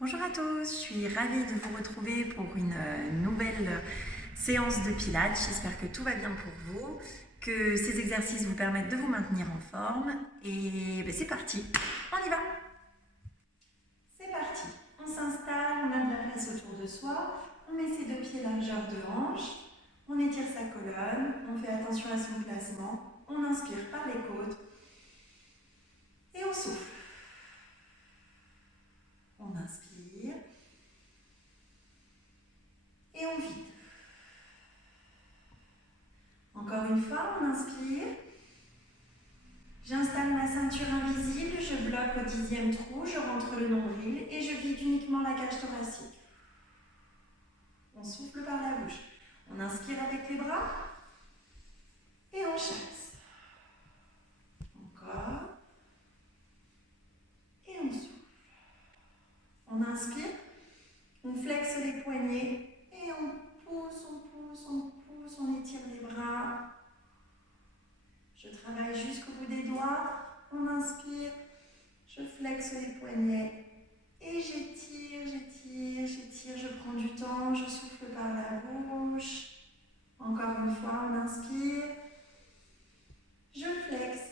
Bonjour à tous, je suis ravie de vous retrouver pour une nouvelle séance de Pilates. J'espère que tout va bien pour vous, que ces exercices vous permettent de vous maintenir en forme. Et c'est parti, on y va. C'est parti, on s'installe, on a de la place autour de soi, on met ses deux pieds largeur de hanche, on étire sa colonne, on fait attention à son placement, on inspire par les côtes et on souffle. On inspire et on vide. Encore une fois, on inspire. J'installe ma ceinture invisible, je bloque au 10e trou, je rentre le nombril et je vide uniquement la cage thoracique. On souffle par la bouche. On inspire avec les bras et on chasse. Encore. Et on souffle. On inspire, on flexe les poignets et on pousse, on pousse, on pousse, on étire les bras. Je travaille jusqu'au bout des doigts. On inspire, je flexe les poignets et j'étire, j'étire, j'étire. Je prends du temps, je souffle par la bouche. Encore une fois, on inspire. Je flexe.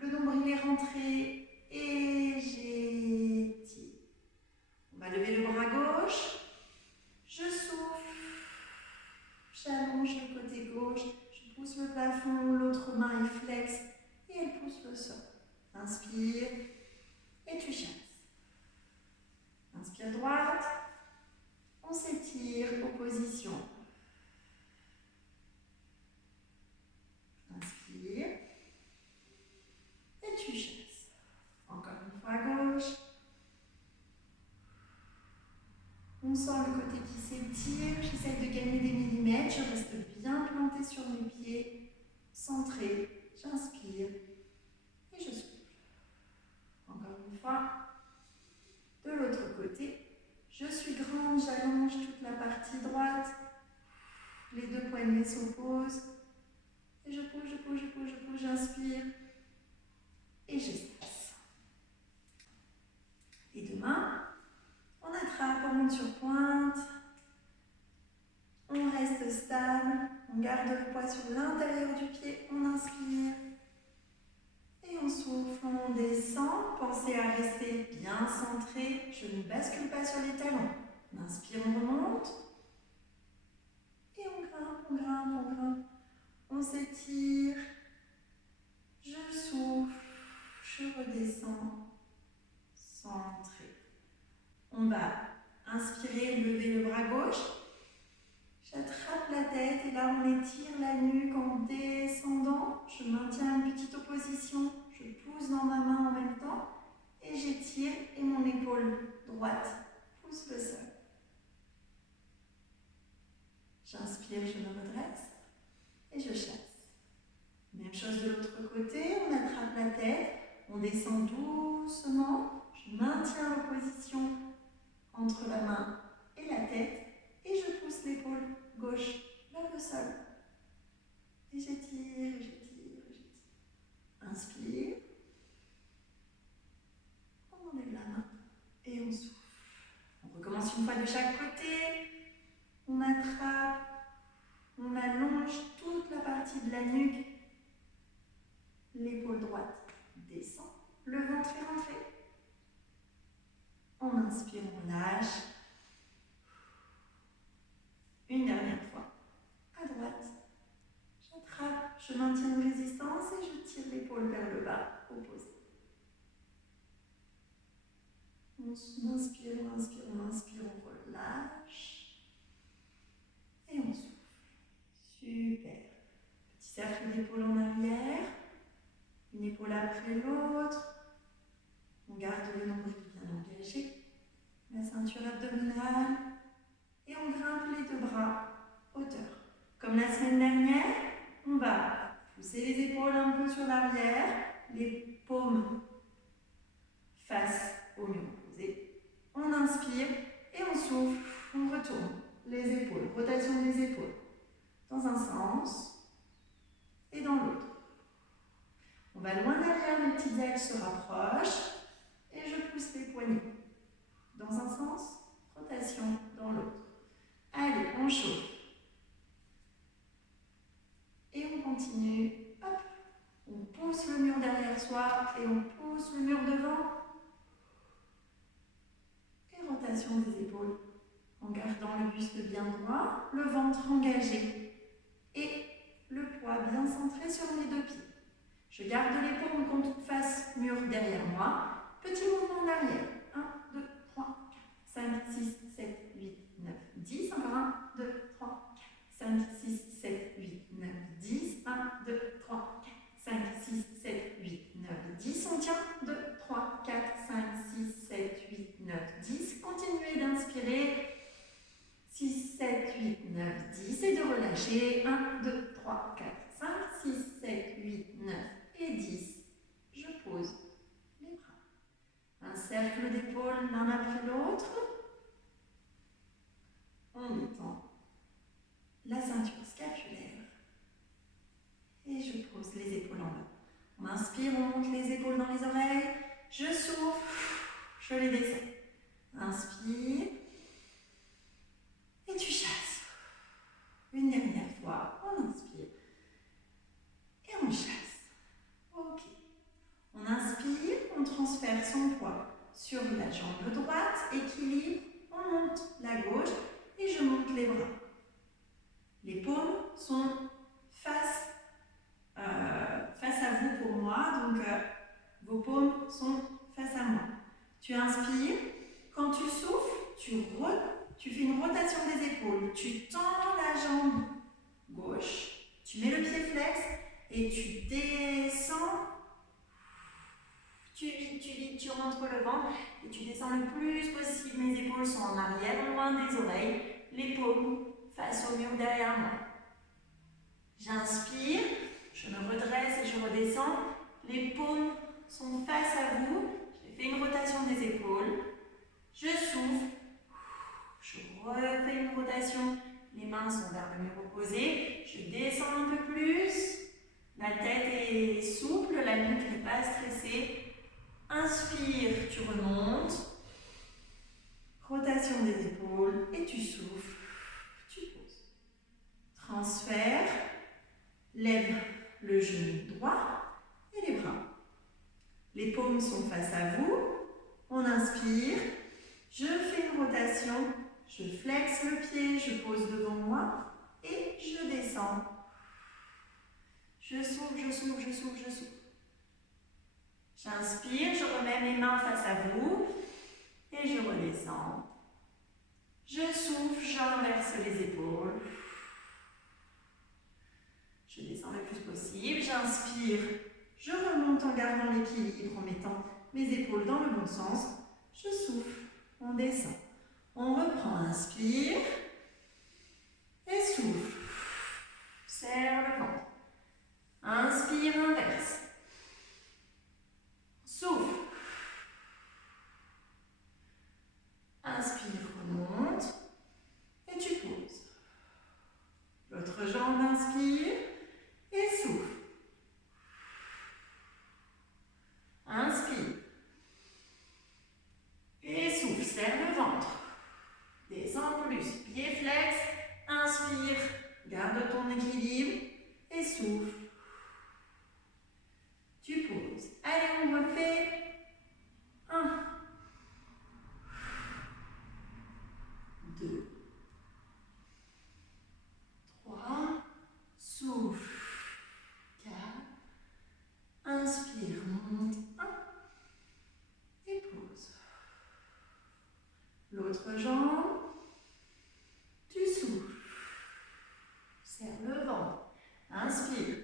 Le nombril est rentré et j'étire. On va lever le bras gauche. Je souffle. J'allonge le côté gauche. Je pousse le plafond. L'autre main est flexe et elle pousse le sol. Inspire et tu chasses. Inspire droite. On s'étire, opposition. Inspire. Et tu chasses. Encore une fois à gauche. On sent le côté qui s'étire. J'essaie de gagner des millimètres. Je reste bien plantée sur mes pieds. Centrée. J'inspire. Et je souffle. Encore une fois. De l'autre côté. Je suis grande. J'allonge toute la partie droite. Les deux poignets s'opposent. Et je pousse, je pousse, je pousse, je pousse. J'inspire. Et j'espace. Et demain, on attrape, on monte sur pointe. On reste stable. On garde le poids sur l'intérieur du pied. On inspire. Et on souffle, on descend. Pensez à rester bien centré. Je ne bascule pas sur les talons. On inspire, on remonte. Et on grimpe, on grimpe, on grimpe. On s'étire. Je souffle. Je redescends. Centré. On va inspirer, lever le bras gauche. J'attrape la tête et là on étire la nuque en descendant. Je maintiens une petite opposition. Je pousse dans ma main en même temps et j'étire et mon épaule droite pousse le sol. J'inspire, je me redresse et je chasse. Même chose de l'autre côté, on attrape la tête, on descend doucement. Je maintiens l'opposition entre la main et la tête et je pousse l'épaule gauche vers le sol. Et j'étire, j'étire, j'étire. Inspire. On enlève la main et on souffle. On recommence une fois de chaque côté. On attrape, on allonge toute la partie de la nuque. L'épaule droite descend, le ventre est rentré. On inspire, on lâche. Une dernière fois. À droite. J'attrape, je maintiens une résistance et je tire l'épaule vers le bas, opposé. On inspire, on inspire, on inspire, on relâche. Et on souffle. Super. Petit cercle d'épaule en arrière. Une épaule après l'autre. On garde le nombril bien engagé. La ceinture abdominale. Et on grimpe les deux bras, hauteur. Comme la semaine dernière, on va pousser les épaules un peu sur l'arrière, les paumes face au mur opposé. On inspire et on souffle, on retourne les épaules, rotation des épaules, dans un sens et dans l'autre. On va loin derrière, les petites ailes se rapprochent et je pousse les poignets. dans un sens, rotation dans l'autre. Allez, on chauffe. Et on continue. Hop. On pousse le mur derrière soi et on pousse le mur devant. Et rotation des épaules en gardant le buste bien droit, le ventre engagé et le poids bien centré sur mes deux pieds. Je garde les paumes contre face mur derrière moi. Petit mouvement en arrière. 1, 2, 3, 4, 5, 6, 7, 8, 9, 10. Encore 1, 2, 3, 4, 5, 6, 7, 8, 9, 10. 1, 2, 3, 4, 5, 6, 7, 8, 9, 10. On tient. 2, 3, 4, 5, 6, 7, 8, 9, 10. Continuez d'inspirer. 6, 7, 8, 9, 10. Et de relâcher. 1, 2, 3, 4, 5, 6, 7, 8, 9 et 10. Je pose les bras. Un cercle d'épaules l'un après l'autre. On détend la ceinture scapulaire. Et je pose les épaules en bas. On inspire, on monte les épaules dans les oreilles. Je souffle, je les descends. Inspire. Et tu chasses. Une dernière fois, on inspire. Et on chasse. Ok. On inspire, on transfère son poids sur la jambe droite, équilibre, on monte la gauche et je monte les bras. Les paumes sont face à vous pour moi, donc vos paumes sont face à moi. Tu inspires, quand tu souffles, tu fais une rotation des épaules, tu tends la jambe gauche, tu mets le pied flex et tu descends. Tu vides, tu rentres le ventre et tu descends le plus possible. Mes épaules sont en arrière, loin des oreilles, les paumes face au mur derrière moi. J'inspire, je me redresse et je redescends. Les paumes sont face à vous. J'ai fait une rotation des épaules. Je souffle. Je refais une rotation. Les mains sont vers le mur opposé. Je descends un peu plus. La tête est souple, la nuque n'est pas stressée. Inspire, tu remontes. Rotation des épaules et tu souffles. Tu poses. Transfert. Lève le genou droit et les bras. Les paumes sont face à vous. On inspire. Je fais une rotation. Je flexe le pied, je pose devant moi et je descends. Je souffle, je souffle, je souffle, je souffle. J'inspire, je remets mes mains face à vous et je redescends. Je souffle, j'inverse les épaules. Je descends le plus possible, j'inspire, je remonte en gardant l'équilibre, en mettant mes épaules dans le bon sens. Je souffle, on descend. On reprend, inspire et souffle. Serre le ventre. Inspire, inverse. Souffle. Inspire, remonte. Et tu poses. L'autre jambe, inspire. Et souffle. Inspire. Et souffle, serre le ventre. Descends plus, pied flex. Inspire, garde ton équilibre. Et souffle. Tu poses. Allez, on refait. 1, 2, 3, souffle. 4, inspire, monte. 1 et pose. L'autre jambe, tu souffles. Serre le ventre. Inspire.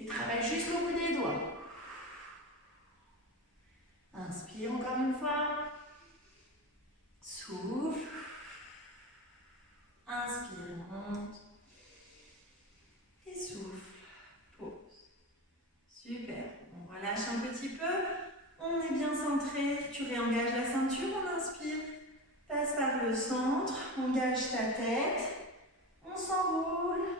Et travaille jusqu'au bout des doigts. Inspire encore une fois. Souffle. Inspire, monte. Et souffle. Pause. Super. On relâche un petit peu. On est bien centré. Tu réengages la ceinture. On inspire. Passe par le centre. Engage ta tête. On s'enroule.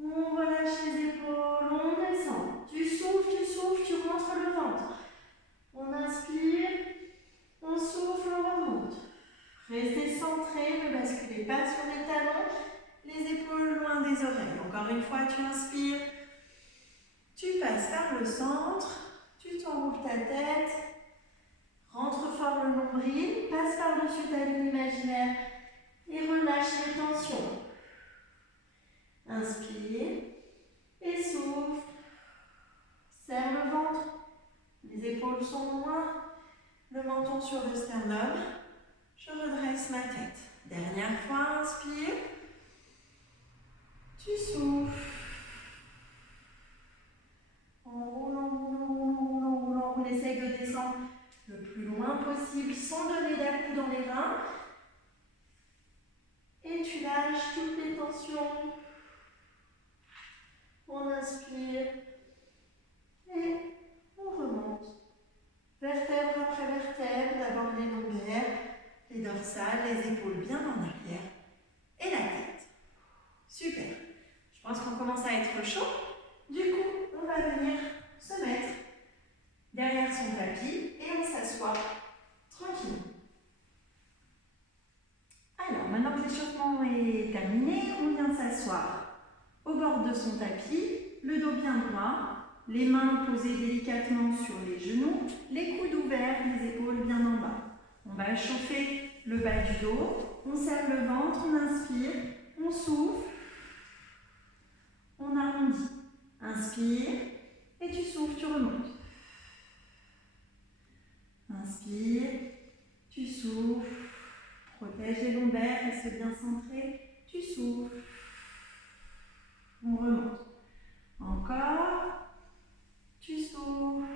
On relâche les épaules. On descend. Tu souffles, tu rentres le ventre. On inspire. On souffle, on remonte. Restez centré, ne basculez pas sur les talons, les épaules loin des oreilles. Encore une fois, tu inspires, tu passes par le centre, tu t'enroules ta tête, rentre fort le nombril, passe par-dessus ta ligne imaginaire et relâche les tensions. Inspire et souffle, serre le ventre, les épaules sont loin, le menton sur le sternum. Je redresse ma tête. Dernière fois, inspire. Tu souffles. On roule, on roule, on roule, on roule, on roule. On essaye de descendre le plus loin possible sans donner d'à-coups dans les reins. Et tu lâches toutes les tensions. On inspire. Et on remonte. Vertèbre après vertèbre, d'abord les lombaires, les dorsales, les épaules bien en arrière et la tête. Super. Je pense qu'on commence à être chaud. Du coup, on va venir se mettre derrière son tapis et on s'assoit tranquille. Alors, maintenant que l'échauffement est terminé, on vient s'asseoir au bord de son tapis, le dos bien droit, les mains posées délicatement sur les genoux, les coudes ouverts, les épaules bien en bas. On va chauffer le bas du dos, on serre le ventre, on inspire, on souffle, on arrondit. Inspire et tu souffles, tu remontes. Inspire, tu souffles, protège les lombaires, reste bien centré, tu souffles, on remonte. Encore, tu souffles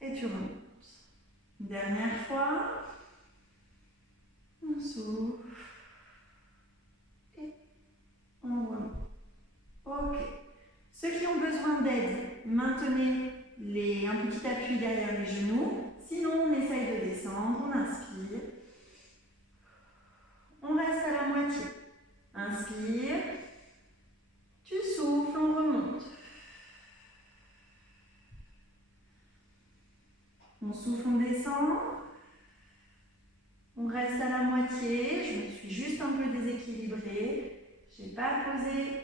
et tu remontes. Une dernière fois, on souffle et on remonte. Ok. Ceux qui ont besoin d'aide, maintenez un petit appui derrière les genoux. Sinon, on essaye de descendre, on inspire. On reste à la moitié. Inspire. Tu souffles, on remonte. On souffle, on descend. On reste à la moitié. Je me suis juste un peu déséquilibrée. Je n'ai pas posé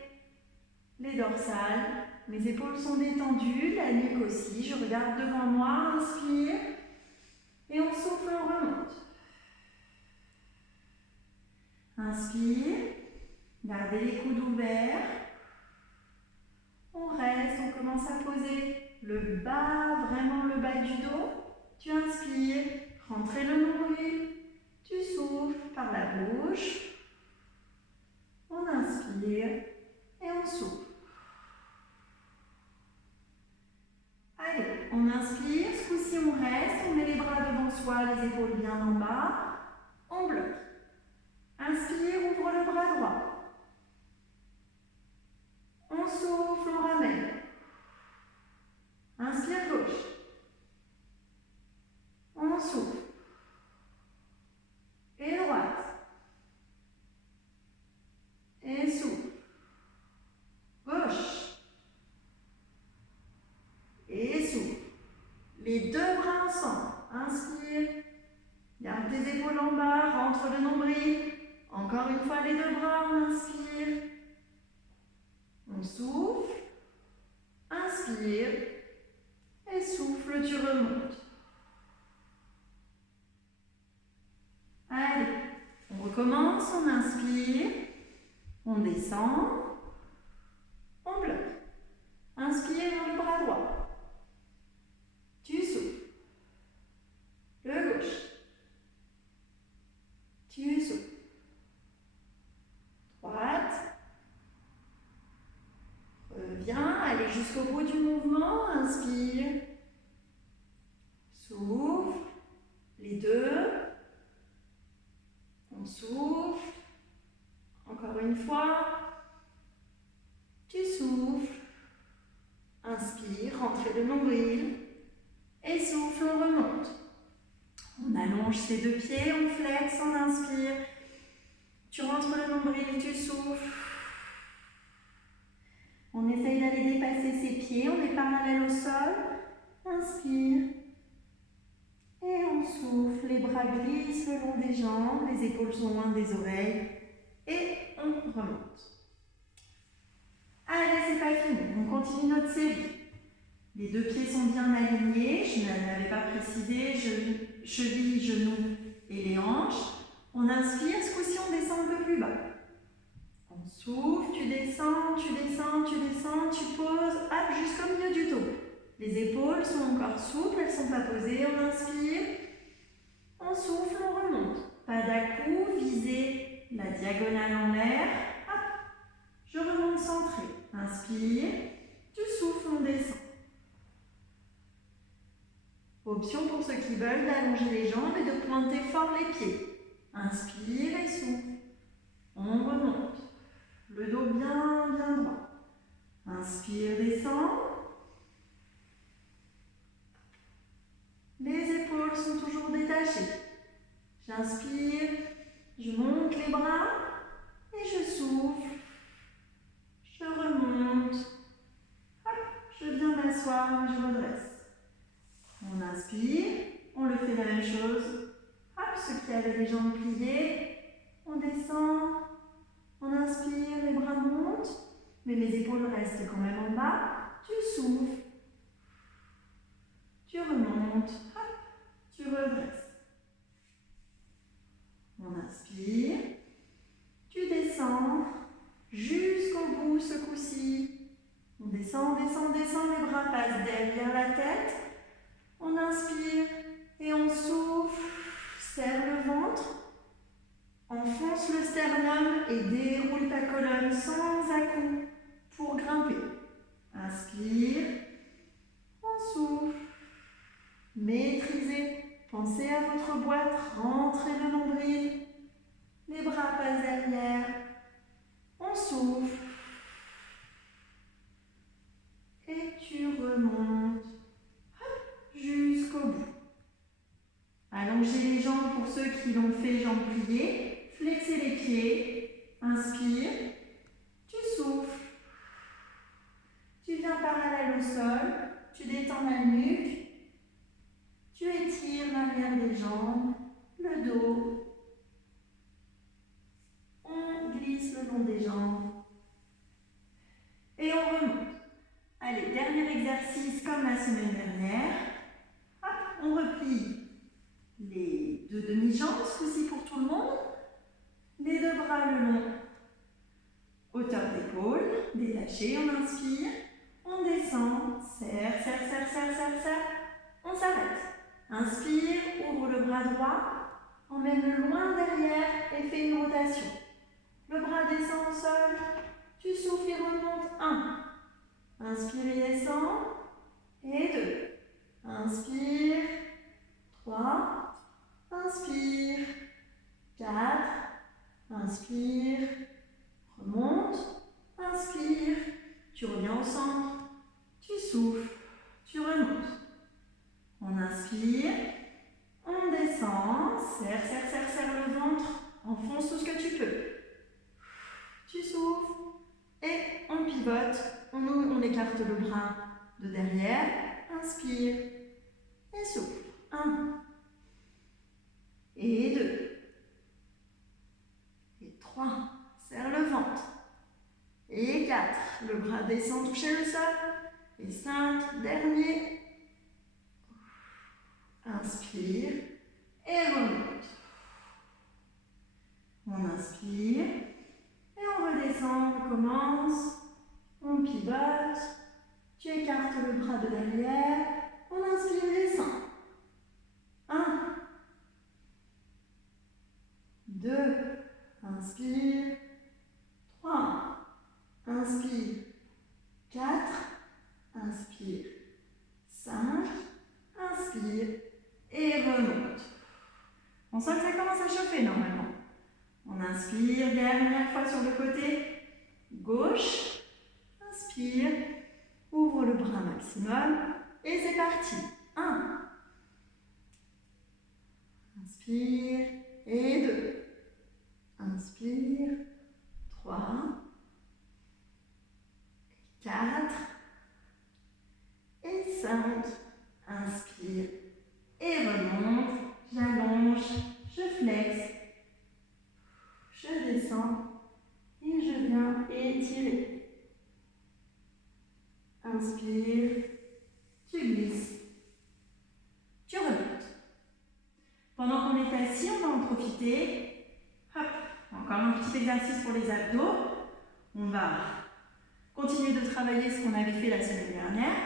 les dorsales. Mes épaules sont détendues, la nuque aussi. Je regarde devant moi, inspire. Et on souffle, on remonte. Inspire. Gardez les coudes ouverts. On reste, on commence à poser le bas, vraiment le bas du dos. Tu inspires, rentrez le nombril. Tu souffles par la bouche. On inspire et on souffle. Allez, on inspire, ce coup-ci on reste, on met les bras devant soi, les épaules bien en bas. On bloque. Inspire, ouvre le bras droit. On souffle, on ramène. Inspire gauche. On souffle. Et droite. Et souffle. Gauche. Et souffle. Les deux bras ensemble. Inspire. Garde tes épaules en bas, rentre le nombril. Encore une fois les deux bras, on inspire. On souffle. Inspire. Et souffle, tu remontes. Allez, on recommence, on inspire. On descend. On bloque. Inspire dans le bras droit. Tu souffles. Le gauche. Tu souffles. Droite. Reviens, allez jusqu'au bout du mouvement. Inspire. Souffle. Les deux. On souffle. Encore une fois. Tu souffles. Inspire, rentrez le nombril. Et souffle, on remonte. On allonge ses deux pieds, on flexe, on inspire. Tu rentres le nombril, tu souffles. On essaye d'aller dépasser ses pieds, on est parallèle au sol. Inspire. Et on souffle, les bras glissent le long des jambes, les épaules sont loin des oreilles. Et on remonte. Allez, c'est pas fini, on continue notre série. Les deux pieds sont bien alignés, je ne l'avais pas précisé, cheville, genoux et les hanches. On inspire, ce coup-ci on descend un peu plus bas. On souffle, tu descends, tu descends, tu descends, tu poses, hop, jusqu'au milieu du dos. Les épaules sont encore souples, elles ne sont pas posées, on inspire. On souffle, on remonte. Pas d'à-coup, visez la diagonale en l'air. Hop, je remonte centré. Inspire, tu souffles, on descend. Option pour ceux qui veulent d'allonger les jambes et de pointer fort les pieds. Inspire et souffle. On remonte. Le dos bien, bien droit. Inspire, descend. Les épaules sont toujours détachées. J'inspire, je monte les bras et je souffle. Je remonte. Hop, je viens m'asseoir, je redresse. On inspire, on le fait la même chose. Hop, ceux qui avaient les jambes pliées, on descend, on inspire, les bras montent, mais mes épaules restent quand même en bas. Tu souffles, tu remontes, hop, tu redresses. On inspire, tu descends jusqu'au bout ce coup-ci. On descend, descend, descend, les bras passent derrière la tête. On inspire et on souffle, serre le ventre, enfonce le sternum et déroule ta colonne sans à-coups pour grimper. Inspire, on souffle, maîtrisez, pensez à votre boîte, rentrez le nombril, les bras passent derrière, on souffle et tu remontes jusqu'au bout. Allongez les jambes pour ceux qui l'ont fait jambes pliées. Flexez les pieds. Inspire. Tu souffles. Tu viens parallèle au sol. Tu détends la nuque. Tu étires l'arrière des jambes, le dos. On glisse le long des jambes. Et on remonte. Allez, dernier exercice comme la semaine dernière. Hop, on replie les deux demi-jambes, ce coup-ci pour tout le monde. Les deux bras le long, hauteur d'épaule, détaché, on inspire, on descend, serre, serre, serre, serre, serre, serre, on s'arrête. Inspire, ouvre le bras droit, emmène-le loin derrière et fais une rotation. Le bras descend au sol, tu souffles et remontes, 1. Inspire et descend, et 2. Inspire, 3. Inspire, 4. Inspire, remonte, inspire, tu reviens au centre, tu souffles, tu remontes. On inspire, on descend, serre, serre, serre, serre le ventre, enfonce tout ce que tu peux. Tu souffles et on pivote, on écarte le bras de derrière, inspire et souffle. 1 et 2. 3, serre le ventre. Et 4, le bras descend toucher le sol. Et 5, dernier. Inspire et remonte. On inspire et on redescend, on recommence. On pivote. Tu écartes le bras de derrière. On inspire et descend. 1, 2, inspire. 3, inspire. 4, inspire. 5, inspire et remonte. On sent que ça commence à chauffer normalement. On inspire, dernière fois sur le côté gauche. Inspire, ouvre le bras maximum et c'est parti. 1, inspire et 2. Inspire, 3, 4 et 5. Inspire et remonte. descends. Et je viens étirer. Inspire. Tu glisses. Tu remontes. Pendant qu'on est assis, on va en profiter. Hop, encore un petit exercice pour les abdos. On va continuer de travailler ce qu'on avait fait la semaine dernière.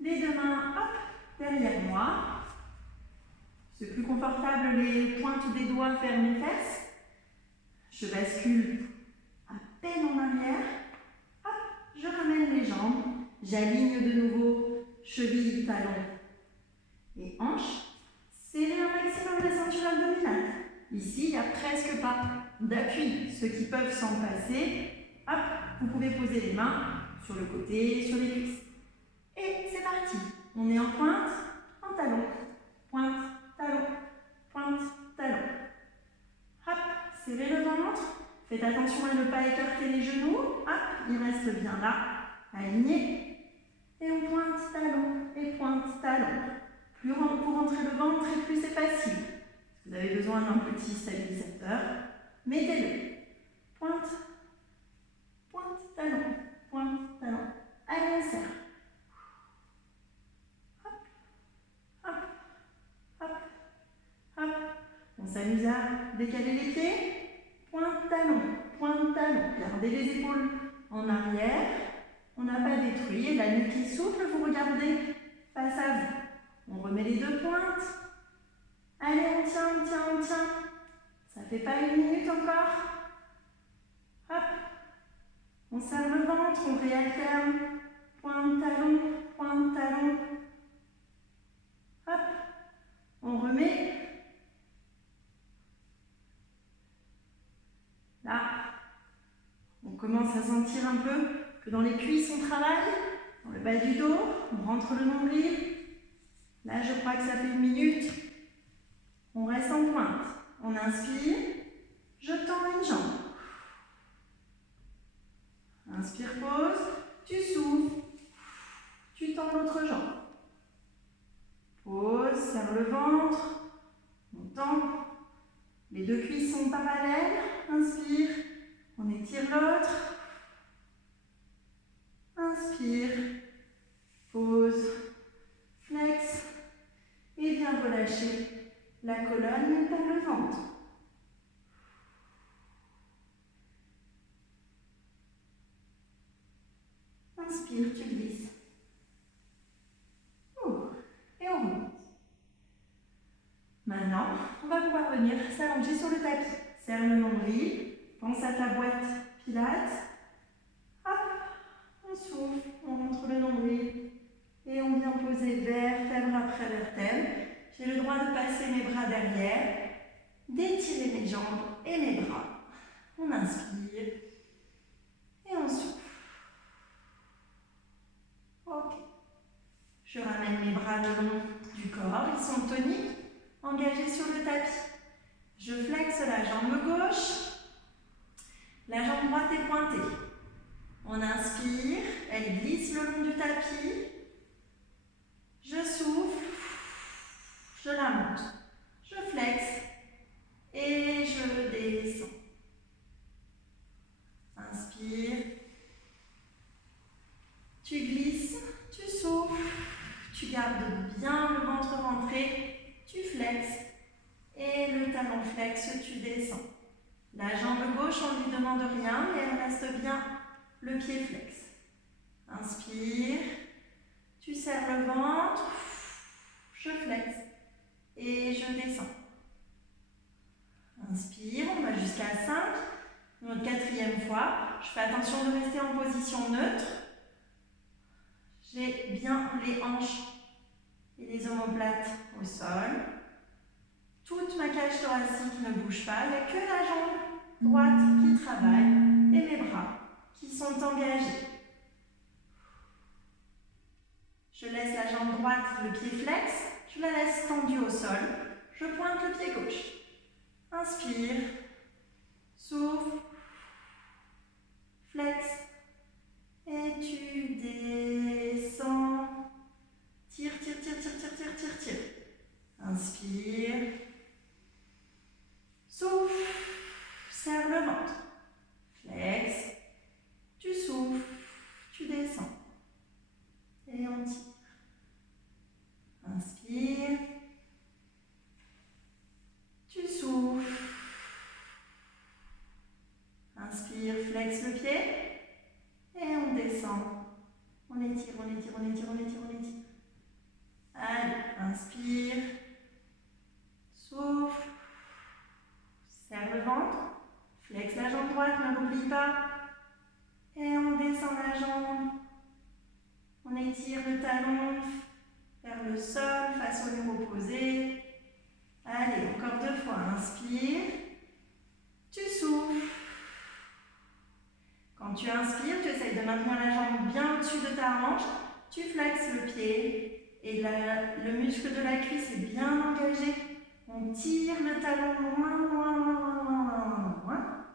Les deux mains, hop, derrière moi. C'est plus confortable, les pointes des doigts vers mes fesses. Je bascule à peine en arrière. Hop, je ramène les jambes. J'aligne de nouveau chevilles, talons et hanches. Serrez un maximum la ceinture abdominale. Ici, il n'y a presque pas d'appui. Ceux qui peuvent s'en passer, hop, vous pouvez poser les mains sur le côté, sur les cuisses. Et c'est parti. On est en pointe, en talon. Pointe, talon, pointe, talon. Hop, serrez le ventre. Faites attention à ne pas écarter les genoux. Hop, ils restent bien là, alignés. Et on pointe, talon, et pointe, talon. Plus pour rentrer le ventre, et plus c'est facile. Vous avez besoin d'un petit stabilisateur. Mettez-le. Pointe, pointe, talon, pointe, talon. Allez, on serre. Hop, hop, hop, hop. On s'amuse à décaler les pieds. Pointe, talon, pointe, talon. Gardez les épaules en arrière. On n'a pas détruit. Et la nuque qui souffle, vous regardez face à vous. On remet les deux pointes. Allez, on tient, on tient, on tient. Ça fait pas une minute encore. Hop. On serre le ventre, on réalterne. Pointe, talon, pointe, talon. Hop. On remet. Là, on commence à sentir un peu que dans les cuisses, on travaille. Dans le bas du dos, on rentre le nombril. Là, je crois que ça fait une minute. On reste en pointe. On inspire. Je tends une jambe. Inspire, pause. Tu souffles. Tu tends l'autre jambe. Pause, serre le ventre. On tend. Les deux cuisses sont parallèles. Inspire. On étire l'autre. Inspire. Pause. Flex. Et viens relâcher la colonne et tend le ventre. Inspire, tu glisses. Et on remonte. Maintenant, on va pouvoir venir s'allonger sur le tapis. Serre le nombril. Pense à ta boîte Pilates. Hop, on souffle, on rentre le nombril. Et on vient poser vertèbre après vertèbre. J'ai le droit de passer mes bras derrière, d'étirer mes jambes et mes bras. On inspire et on souffle. Ok. Je ramène mes bras le long du corps, ils sont toniques, engagés sur le tapis. Je flexe la jambe gauche, la jambe droite est pointée. On inspire, elle glisse le long du tapis. Je souffle, je la monte, je flexe et je descends. Inspire, tu glisses, tu souffles, tu gardes bien le ventre rentré, tu flexes et le talon flexe, tu descends. La jambe gauche, on ne lui demande rien et elle reste bien le pied flex. Inspire, tu serres le ventre, je flexe et je descends. Inspire, on va jusqu'à 5. Notre quatrième fois, je fais attention de rester en position neutre. J'ai bien les hanches et les omoplates au sol. Toute ma cage thoracique ne bouge pas, il n'y a que la jambe droite qui travaille et mes bras qui sont engagés. Je laisse la jambe droite, le pied flex, je la laisse tendue au sol, je pointe le pied gauche. Inspire, souffle, flex, et tu descends. Tire, tire, tire, tire, tire, tire, tire, tire. Inspire, souffle, serre le ventre. Inspire, flex le pied. Et on descend. On étire, on étire, on étire, on étire, on étire. Allez, inspire. Souffle. Serre le ventre. Flex la jambe droite, ne l'oublie pas. Et on descend la jambe. On étire le talon vers le sol, face au mur opposé. Allez, encore 2 fois. Inspire. Tu souffles. Quand tu inspires, tu essayes de maintenir la jambe bien au-dessus de ta hanche. Tu flexes le pied et le muscle de la cuisse est bien engagé. On tire le talon loin, loin, loin, loin, loin, loin, loin.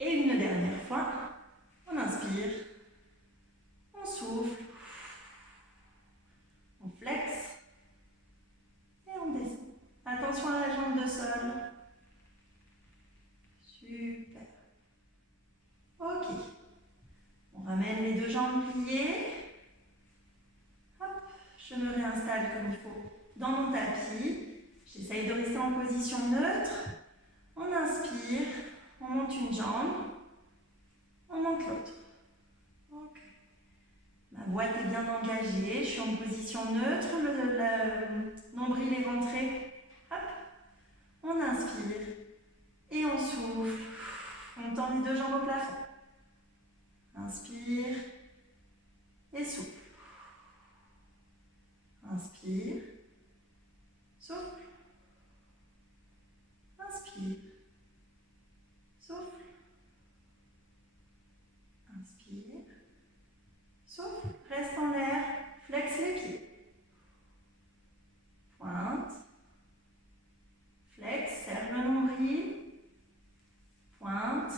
Et une dernière fois, on inspire, on souffle, on flexe et on descend. Attention à la jambe de sol. Super. Ok. On ramène les 2 jambes pliées. Hop, je me réinstalle comme il faut dans mon tapis. J'essaye de rester en position neutre. On inspire, on monte une jambe, on monte l'autre. Okay. Ma boîte est bien engagée, je suis en position neutre, le nombril est rentré. Hop, on inspire et on souffle. On tend les 2 jambes au plafond. Inspire et souffle. Inspire, souffle. Inspire, souffle. Inspire, souffle. Reste en l'air, flexe les pieds. Pointe, flex, serre le nombril. Pointe,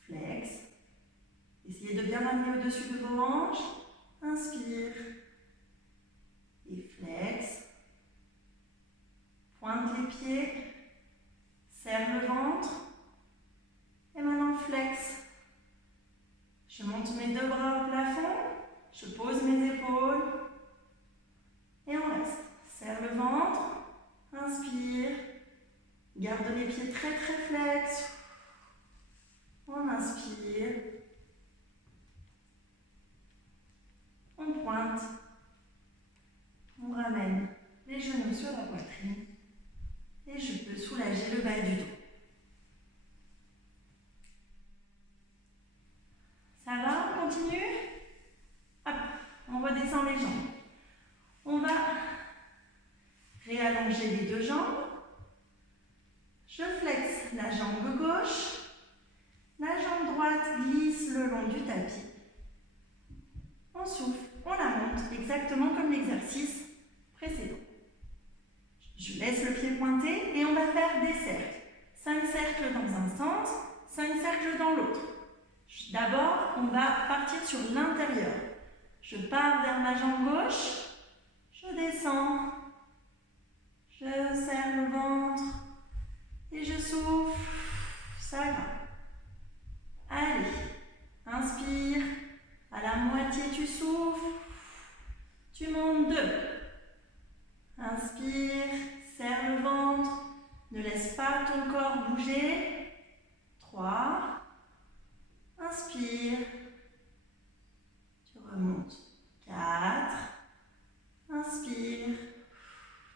flex. Essayez de bien ramener au-dessus de vos hanches. Inspire et flex. Pointe les pieds. Serre le ventre. Et maintenant flex. Je monte mes 2 bras au plafond. Je pose mes épaules. Et on reste. Serre le ventre. Inspire. Garde les pieds très très flex. On inspire. On pointe. On ramène les genoux sur la poitrine. Et je peux soulager le bas du dos. Ça va? On continue? Hop, on redescend les jambes. On va réallonger les 2 jambes. Je flexe la jambe gauche. La jambe droite glisse le long du tapis. On souffle, on la monte, exactement comme l'exercice précédent. Je laisse le pied pointé et on va faire des cercles. 5 cercles dans un sens, 5 cercles dans l'autre. D'abord, on va partir sur l'intérieur. Je pars vers ma jambe gauche, je descends, je serre le ventre et je souffle. Ça va. Allez, inspire, à la moitié tu souffles, tu montes 2. Inspire, serre le ventre, ne laisse pas ton corps bouger. 3. Inspire, tu remontes. 4. Inspire,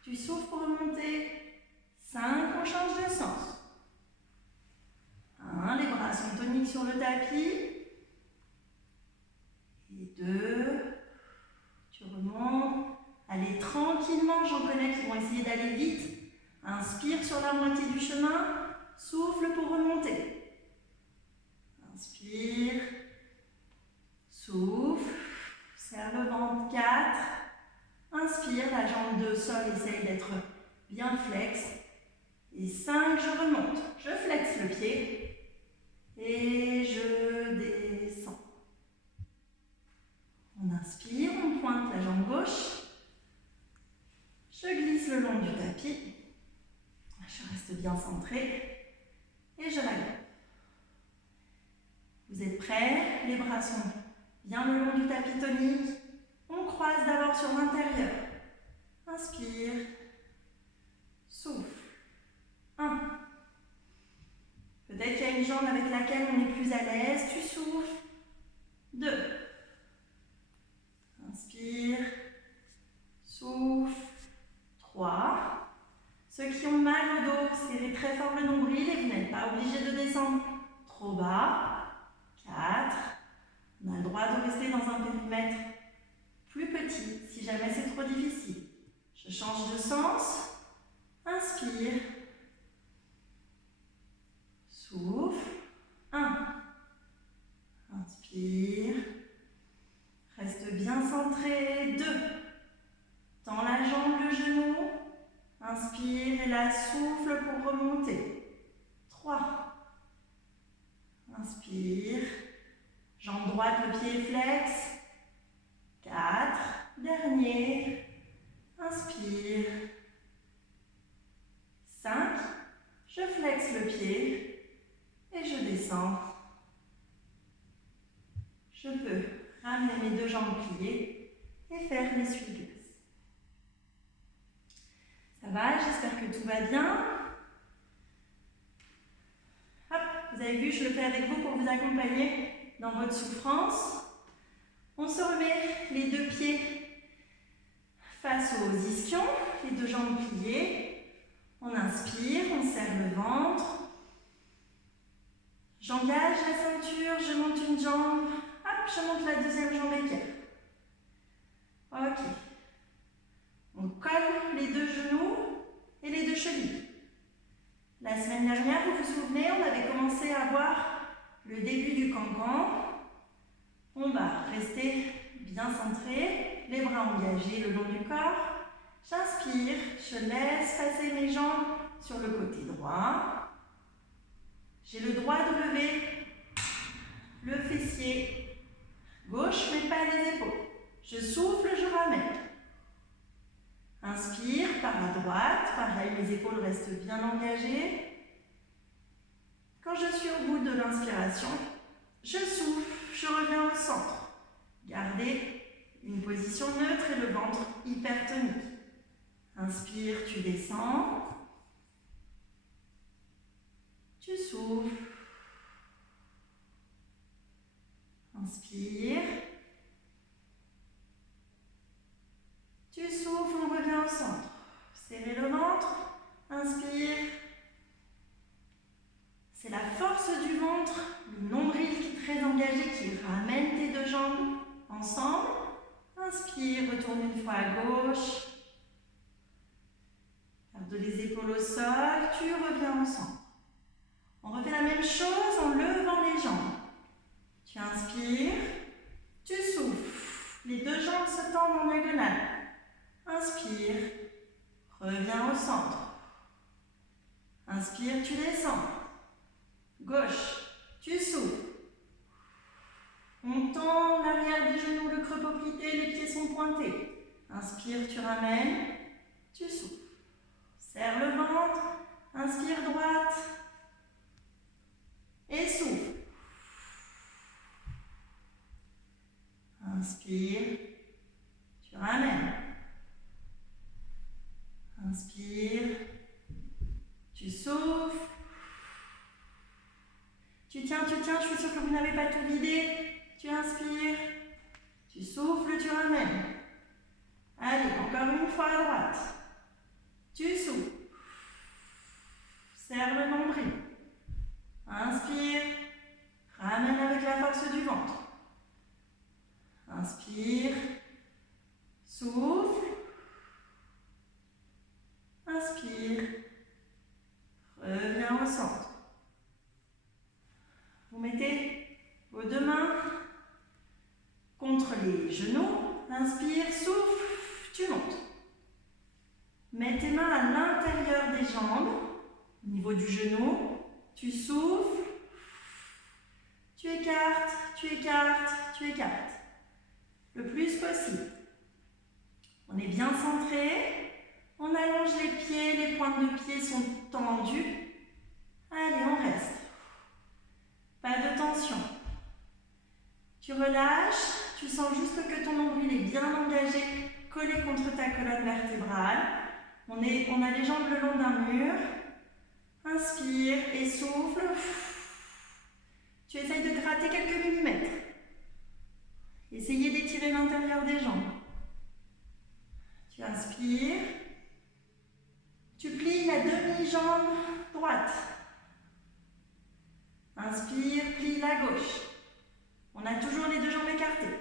tu souffles pour remonter. 5, on change de sens. 1, les bras sont toniques sur le tapis. Et 2, tu remontes. Allez tranquillement, j'en connais qui vont essayer d'aller vite. Inspire sur la moitié du chemin, souffle pour remonter. Inspire, souffle, serre le ventre. 4, inspire, la jambe de sol essaye d'être bien flex. Et 5, je remonte. Je flexe le pied et je descends. On inspire, on pointe la jambe gauche. Je glisse le long du tapis. Je reste bien centré et je la garde. Vous êtes prêts? Les bras sont bien le long du tapis tonique. On croise d'abord sur l'intérieur. Inspire. Souffle. 1, les jambes avec laquelle on est plus à l'aise. Tu souffles. 2. Inspire. Souffle. 3. Ceux qui ont mal au dos, serrez très fort le nombril et vous n'êtes pas obligé de descendre trop bas. 4. On a le droit de rester dans un périmètre plus petit si jamais c'est trop difficile. Je change de sens. Inspire. Souffle. 1. Inspire. Reste bien centré. 2. Tends la jambe, le genou. Inspire et la souffle pour remonter. 3. Inspire. Jambe droite, le pied flex. 4. Dernier. Inspire. 5. Je flexe le pied et je descends. Je peux ramener mes 2 jambes pliées et faire l'essuie-glace. Ça va, j'espère que tout va bien. Hop, vous avez vu, je le fais avec vous pour vous accompagner dans votre souffrance. On se remet les 2 pieds face aux ischions, les 2 jambes pliées. On inspire, on serre le ventre. J'engage la ceinture, je monte une jambe. Hop, je monte la 2e jambe équerre. Ok. On colle les 2 genoux et les 2 chevilles. La semaine dernière, vous vous souvenez, on avait commencé à voir le début du cancan. On va rester bien centré, les bras engagés le long du corps. J'inspire, je laisse passer mes jambes sur le côté droit. J'ai le droit de lever le fessier gauche, mais pas les épaules. Je souffle, je ramène. Inspire par la droite, pareil, les épaules restent bien engagées. Quand je suis au bout de l'inspiration, je souffle, je reviens au centre. Gardez une position neutre et le ventre hypertonique. Inspire, tu descends. Tu souffles. Inspire. Tu souffles, on revient au centre. Serrez le ventre. Inspire. C'est la force du ventre, le nombril qui est très engagé, qui ramène tes 2 jambes ensemble. Inspire, retourne une fois à gauche. Garde les épaules au sol, tu reviens au centre. On refait la même chose en levant les jambes. Tu inspires, tu souffles. Les 2 jambes se tendent en diagonale. Inspire, reviens au centre. Inspire, tu descends. Gauche, tu souffles. On tend l'arrière des genoux, le creux poplité, les pieds sont pointés. Inspire, tu ramènes, tu souffles. Serre le ventre, inspire droite et souffle. Inspire, tu ramènes. Inspire, tu souffles. Tu tiens, je suis sûre que vous n'avez pas tout vidé. Tu inspires, tu souffles, tu ramènes. Allez, encore une fois à droite. Tu souffles. Serre le nombril. Inspire, ramène avec la force du ventre. Inspire, souffle. Inspire, reviens au centre. Vous mettez vos 2 mains contre les genoux. Inspire, souffle, tu montes. Mets tes mains à l'intérieur des jambes, au niveau du genou. Tu souffles, tu écartes, tu écartes, tu écartes. Le plus possible. On est bien centré. On allonge les pieds, les pointes de pied sont tendues. Allez, on reste. Pas de tension. Tu relâches, tu sens juste que ton nombril est bien engagé, collé contre ta colonne vertébrale. On a les jambes le long d'un mur. Inspire et souffle. Tu essayes de gratter quelques millimètres. Essayez d'étirer l'intérieur des jambes. Tu inspires. Tu plies la demi-jambe droite. Inspire, plie la gauche. On a toujours les deux jambes écartées.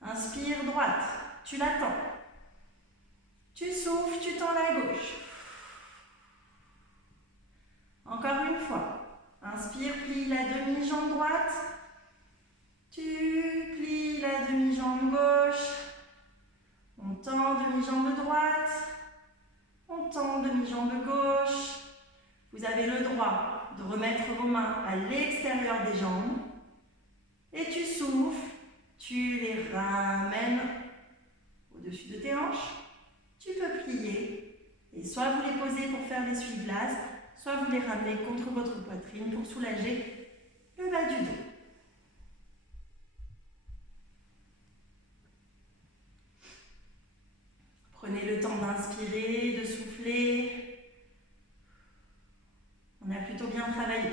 Inspire, droite. Tu la tends. Tu souffles, tu tends la gauche. Encore une fois. Inspire, plie la demi-jambe droite. Tu plies la demi-jambe gauche. On tend demi-jambe droite. On tend demi-jambe gauche. Vous avez le droit de remettre vos mains à l'extérieur des jambes. Et tu souffles. Tu les ramènes au-dessus de tes hanches. Tu peux plier. Et soit vous les posez pour faire l'essuie-glace, soit vous les ramenez contre votre poitrine pour soulager le bas du dos. Prenez le temps d'inspirer, de souffler. On a plutôt bien travaillé.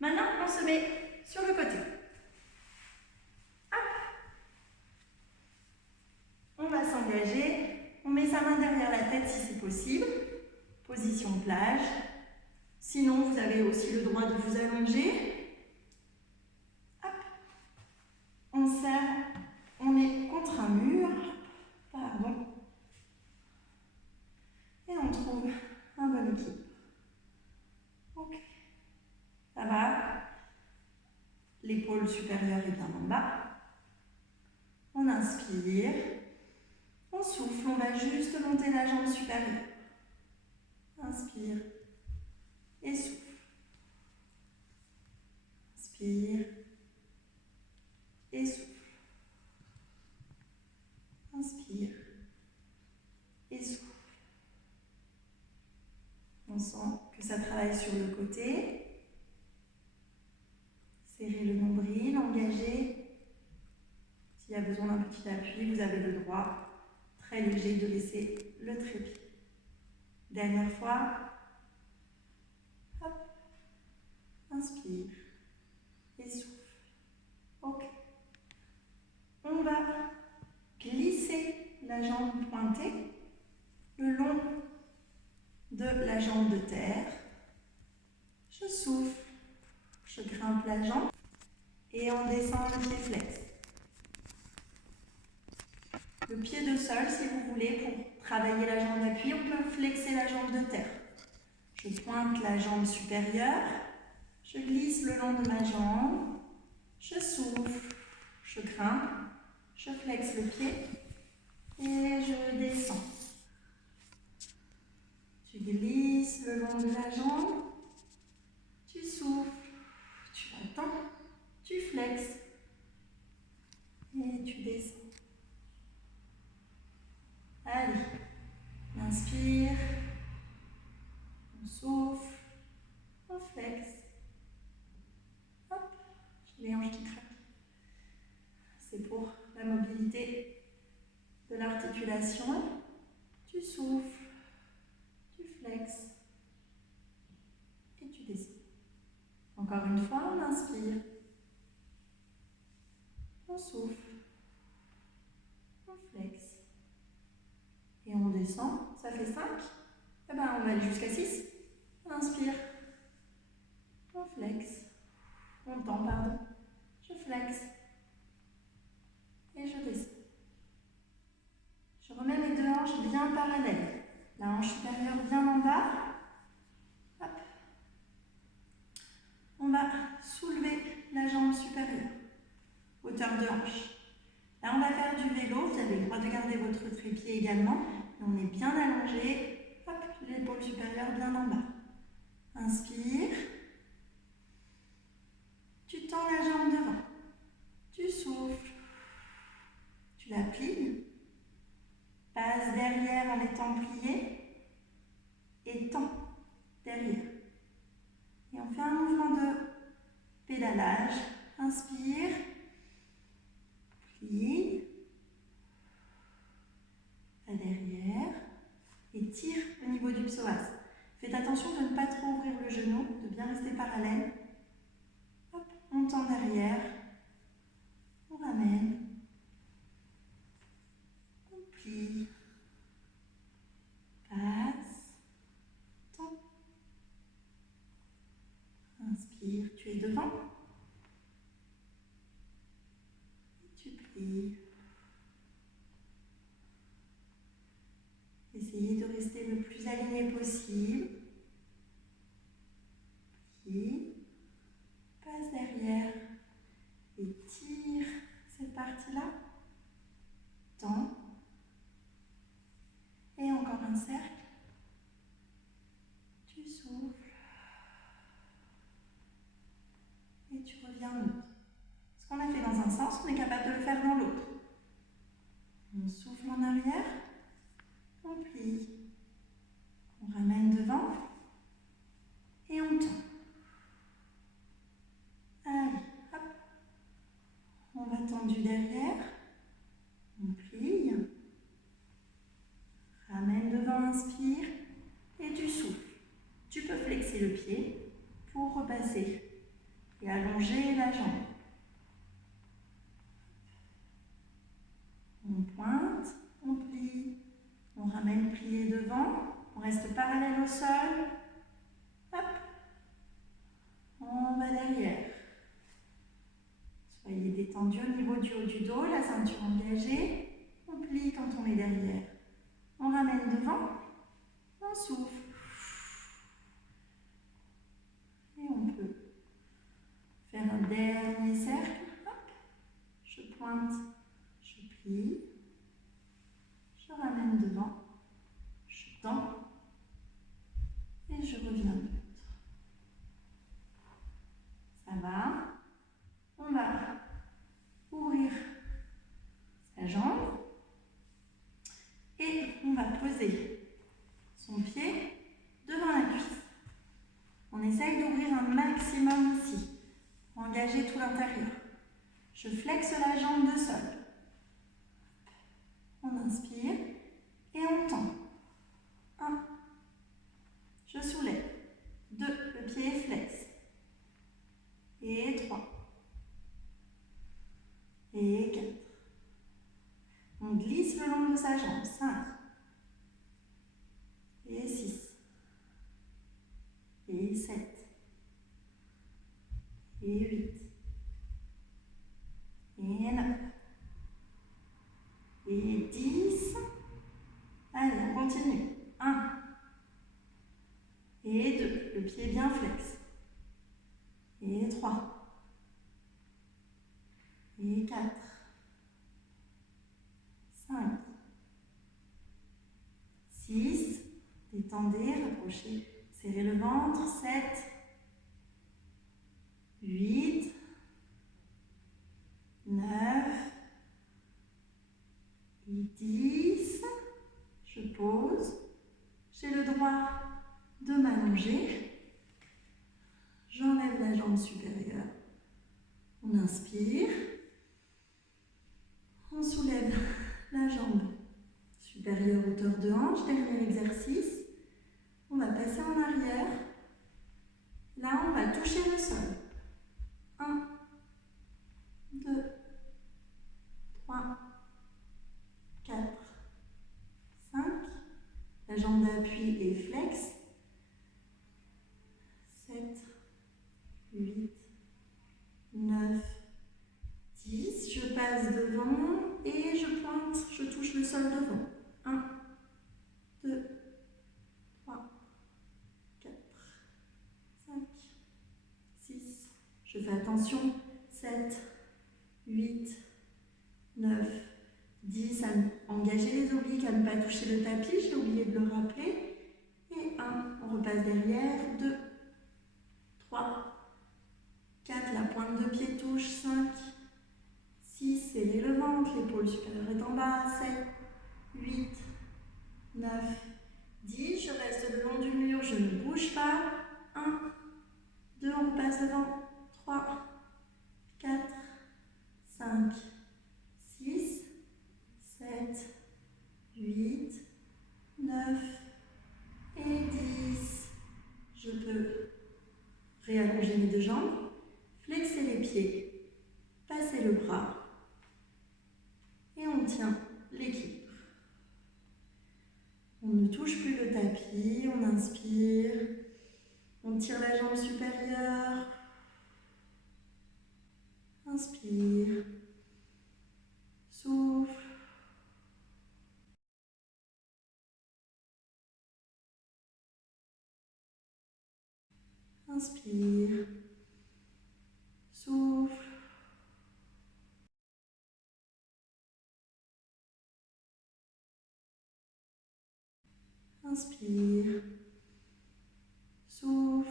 Maintenant, on se met sur le côté. Hop. On va s'engager. On met sa main derrière la tête si c'est possible. Position plage. Sinon, vous avez aussi le droit de vous allonger. Hop. On serre. On est contre un mur. Pardon. Et on trouve un bon équilibre. Ok. Ça va. L'épaule supérieure est bien en bas. On inspire. On souffle. On va juste monter la jambe supérieure. Inspire. Et souffle. Inspire. Et souffle. Inspire. Et souffle. On sent que ça travaille sur le côté. Serrez le nombril, engagez. S'il y a besoin d'un petit appui, vous avez le droit, très léger, de laisser le trépied. Dernière fois. Hop. Inspire. Et souffle. Ok. On va glisser la jambe pointée le long de la jambe de terre. Je souffle. Je grimpe la jambe et on descend le pied flex. Le pied de sol, si vous voulez, pour travailler la jambe d'appui, on peut flexer la jambe de terre. Je pointe la jambe supérieure, je glisse le long de ma jambe, je souffle, je grimpe, je flexe le pied et je descends. Tu glisses le long de la jambe, tu souffles. Tu attends, tu flexes et tu descends. Allez, on inspire, on souffle, on flexe. Hop, j'ai les hanches qui craquent. C'est pour la mobilité de l'articulation. Tu souffles, tu flexes et tu descends. Encore une fois, on inspire, on souffle, on flexe et on descend. Ça fait 5. Eh ben, on va aller jusqu'à 6. On inspire, on flexe, on tend, pardon, je flexe et je descends. Je remets mes deux hanches bien parallèles. La hanche supérieure bien en bas. Hop. On va soulever la jambe supérieure, hauteur de hanche. Là, on va faire du vélo. Vous avez le droit de garder votre trépied également. On est bien allongé. Hop, l'épaule supérieure bien en bas. Inspire. Tu tends la jambe devant. Tu souffles. Tu la plies. Passe derrière en étant plié. Et tends derrière. Et on fait un mouvement de pédalage. Inspire. Plie. À derrière. Et tire au niveau du psoas. Faites attention de ne pas trop ouvrir le genou, de bien rester parallèle. on tend derrière, on ramène, on plie, passe, tend. Inspire, tu es devant. Et tu plies. Essayez de rester le plus aligné possible. Plie, passe derrière et tire cette partie-là. Tends. Et encore un cercle. Tu souffles. Et tu reviens en l'autre. Ce qu'on a fait dans un sens, on est capable de le faire dans l'autre. On souffle en arrière. On plie. On ramène devant. Et on tend. Allez, hop. On va tendu derrière. On plie. Ramène devant, inspire. Et tu souffles. Tu peux flexer le pied pour repasser et allonger la jambe. On pointe, on plie, on ramène plié devant, on reste parallèle au sol. Hop. On va derrière. Soyez détendus au niveau du haut du dos, la ceinture engagée. On plie quand on est derrière. On ramène devant, on souffle. Et on peut faire un dernier cercle. Hop. Je pointe, je plie, je ramène devant, je tends et je reviens neutre. Ça va. On va ouvrir sa jambe et on va poser son pied devant la cuisse. On essaye d'ouvrir un maximum ici, pour engager tout l'intérieur. Je flexe la jambe de sol. On inspire et on tend. 1. Je soulève. 2. Le pied est flex. Et 3. Et 4. On glisse le long de sa jambe. 5. Et 6. Et 7. Et 8. Et 9. Et 10. Allez, on continue. 1. Et 2. Le pied bien flex. Et 3. Et 4. 5. 6. Détendez, rapprochez. Serrez le ventre. 7. 8. 9. Et 10. Je pose. J'ai le droit de m'allonger. J'enlève la jambe supérieure. On inspire. On soulève la jambe supérieure, hauteur de hanche. Dernier exercice. On va passer en arrière. Là, on va toucher le sol. 1, 2, 3, 4, 5. La jambe d'appui est flex. 7, 8, 9, 10. Je passe devant et je pointe, je touche le sol devant. 1, 2, 3, 4, 5, 6. Je fais attention. 7, 8, 9, 10. À engager les obliques, à ne pas toucher le tapis. J'ai oublié de le rappeler. Et 1, on repasse derrière. 2, 3, 4, la pointe de pied touche. 5, 6, serrez le ventre, l'épaule supérieure est en bas. 7, 8, 9, 10. Je reste le long du mur, je ne bouge pas. 1, 2, on repasse devant. 3, 4, 5, 6, 7, 8, 9 et 10. Je peux réallonger mes deux jambes, Flexez les pieds, passez le bras et on tient l'équilibre. On ne touche plus le tapis, on inspire, on tire la jambe supérieure, inspire, souffle, inspire, souffle, inspire, souffle,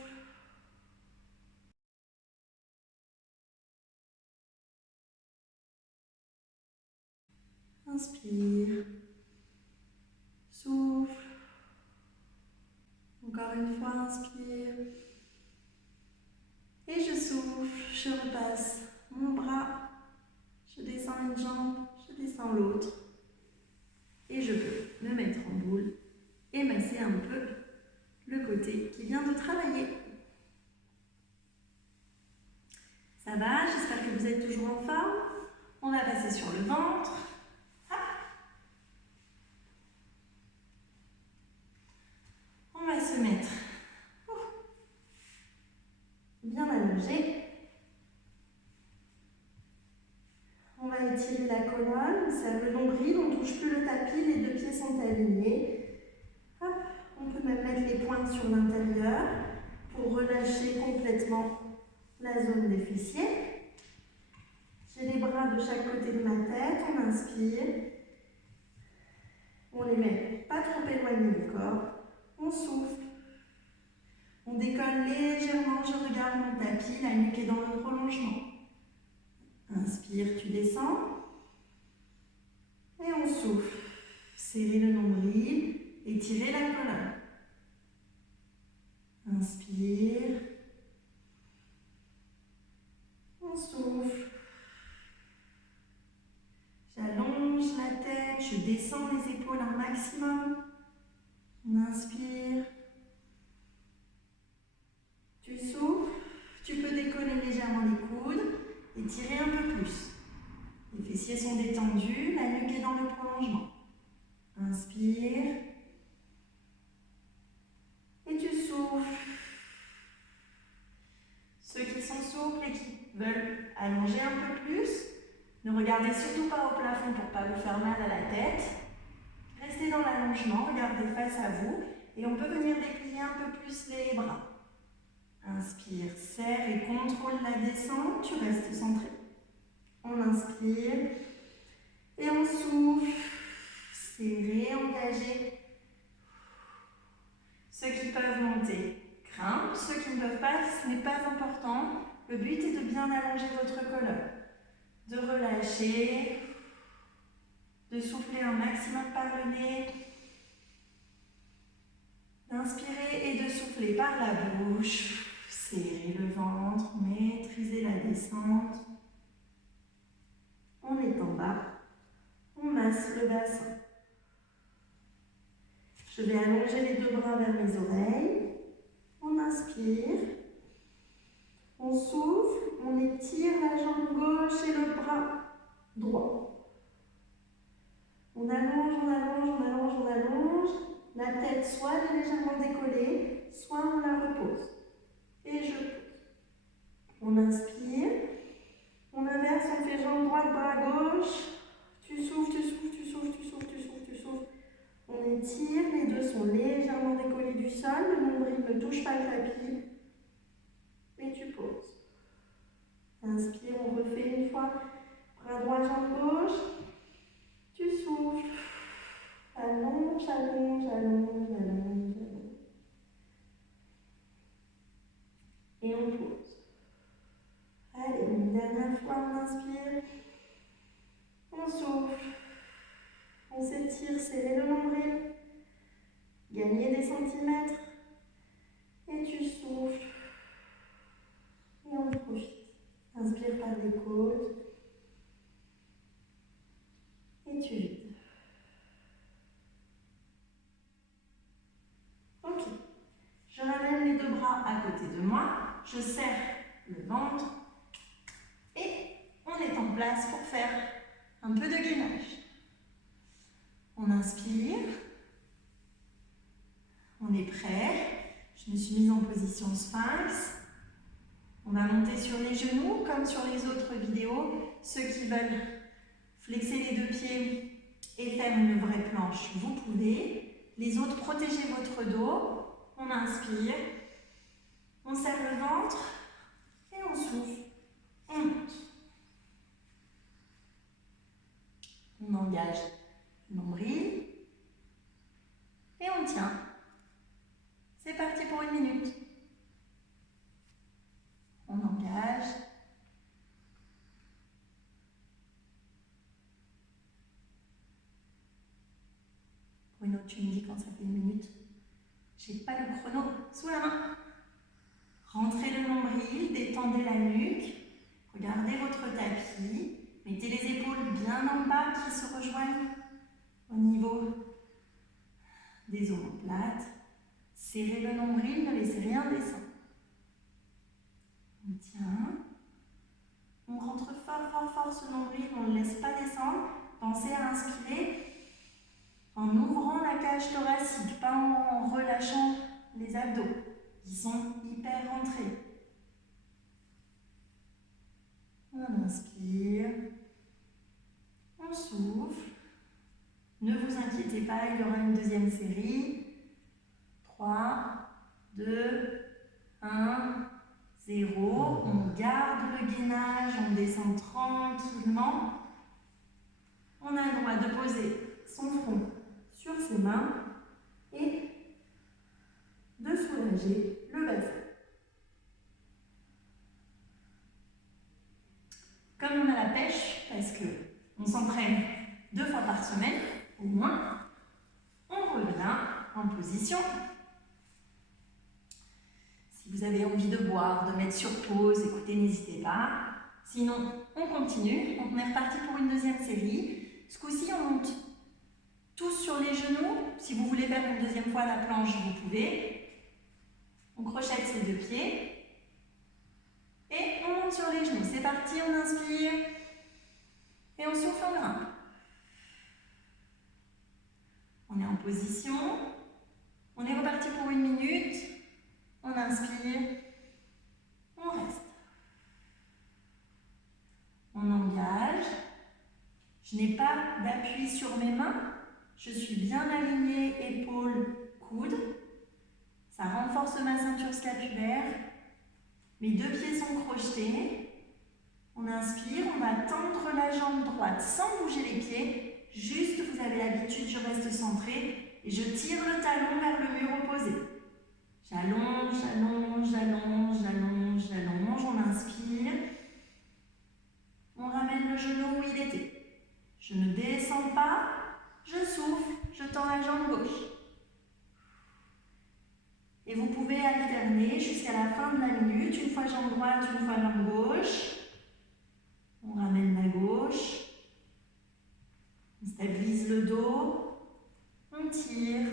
inspire, souffle, encore une fois, inspire, et je souffle, je repasse mon bras, je descends une jambe, je descends l'autre, et je peux me mettre en boule et masser un peu le côté qui vient de travailler. Ça va, j'espère que vous êtes toujours en forme. On va passer sur le ventre. Hop. On va se mettre bien allongé. On va étirer la colonne, serre le nombril, on ne touche plus le tapis, les deux pieds sont alignés. Hop. On peut même mettre les pointes sur l'intérieur pour relâcher complètement la zone des fessiers. J'ai les bras de chaque côté de ma tête, on inspire. On les met pas trop éloignés du corps. On souffle. On décolle légèrement, je regarde mon tapis, la nuque est dans le prolongement. Inspire, tu descends. Et on souffle. Serrez le nombril, étirez la colonne. Inspire. On souffle. J'allonge la tête, je descends les épaules un maximum. On inspire. Tu souffles. Tu peux décoller légèrement les coudes et tirer un peu plus. Les fessiers sont détendus, la nuque est dans le prolongement. Inspire. Et tu souffles. Ceux qui sont souples et qui veulent allonger un peu plus, ne regardez surtout pas au plafond pour ne pas vous faire mal à la tête. Restez dans l'allongement, regardez face à vous et on peut venir déplier un peu plus les bras. Inspire, serre et contrôle la descente, tu restes centré. On inspire et on souffle, serré, engagé. Ceux qui peuvent monter, grimpent. Ceux qui ne peuvent pas, ce n'est pas important. Le but est de bien allonger votre colonne, de relâcher, de souffler un maximum par le nez, d'inspirer et de souffler par la bouche. Serrez le ventre, maîtrisez la descente. On est en bas, on masse le bassin. Je vais allonger les deux bras vers mes oreilles. On inspire. On souffle, on étire la jambe gauche et le bras droit. On allonge, on allonge, on allonge, on allonge. La tête soit est légèrement décollée, soit on la repose. Et je pose. On inspire. On inverse, on fait jambe droite, bras gauche. Tu souffles, tu souffles, tu souffles, tu souffles, tu souffles, tu souffles. On étire, les deux sont légèrement décollés du sol. Le nombril ne touche pas le tapis. Et tu poses. Inspire, on refait une fois. Bras droit, jambe gauche. Tu souffles. Allonge, allonge, allonge, allonge, allonge. Et on pose. Allez, une dernière fois, on inspire. On souffle. On s'étire, serrez le nombril. Gagnez des centimètres. Et tu souffles. Et on profite. Inspire par les côtes. Et tu vides. Ok. Je ramène les deux bras à côté de moi. Je serre le ventre. on est en place pour faire un peu de gainage. On inspire. On est prêt. Je me suis mise en position sphinx. On va monter sur les genoux comme sur les autres vidéos. Ceux qui veulent flexer les deux pieds et faire une vraie planche, vous pouvez. Les autres, protégez votre dos. On inspire. On serre le ventre et on souffle. On monte. On engage le nombril et on tient. C'est parti pour 1 minute. On engage. Bruno, tu me dis quand ça fait 1 minute. J'ai pas le chrono sous la main. Rentrez le nombril, détendez la nuque. Regardez votre tapis. Mettez les épaules bien en bas qui se rejoignent au niveau des omoplates. Serrez le nombril, ne laissez rien descendre. On tient. On rentre fort, fort, fort ce nombril, on ne le laisse pas descendre. Pensez à inspirer en ouvrant la cage thoracique, pas en relâchant les abdos qui sont hyper rentrés. On inspire. On souffle. Ne vous inquiétez pas, il y aura une deuxième série. 3, 2, 1, 0. On garde le gainage, on descend tranquillement. On a le droit de poser son front sur ses mains et de soulager le bassin. Comme on a la pêche, parce qu'on s'entraîne 2 fois par semaine, au moins, on revient en position. Si vous avez envie de boire, de mettre sur pause, écoutez, n'hésitez pas. Sinon, on continue. On est reparti pour une deuxième série. Ce coup-ci, on monte tous sur les genoux. Si vous voulez faire une deuxième fois la planche, vous pouvez. On crochette ses 2 pieds. Et on monte sur les genoux. C'est parti, on inspire. Et on souffle, on grimpe. On est en position. On est reparti pour 1 minute. On inspire. On reste. On engage. Je n'ai pas d'appui sur mes mains. Je suis bien alignée, épaules, coudes. Ça renforce ma ceinture scapulaire. Mes 2 pieds sont crochetés. On inspire, on va tendre la jambe droite sans bouger les pieds. Juste, vous avez l'habitude, je reste centrée et je tire le talon vers le mur opposé. J'allonge, j'allonge, j'allonge, j'allonge, j'allonge. On inspire. On ramène le genou où il était. Je ne descends pas, je souffle, je tends la jambe gauche. Et vous pouvez alterner jusqu'à la fin de la minute, une fois jambe droite, une fois jambe gauche. On ramène la gauche. On stabilise le dos. On tire.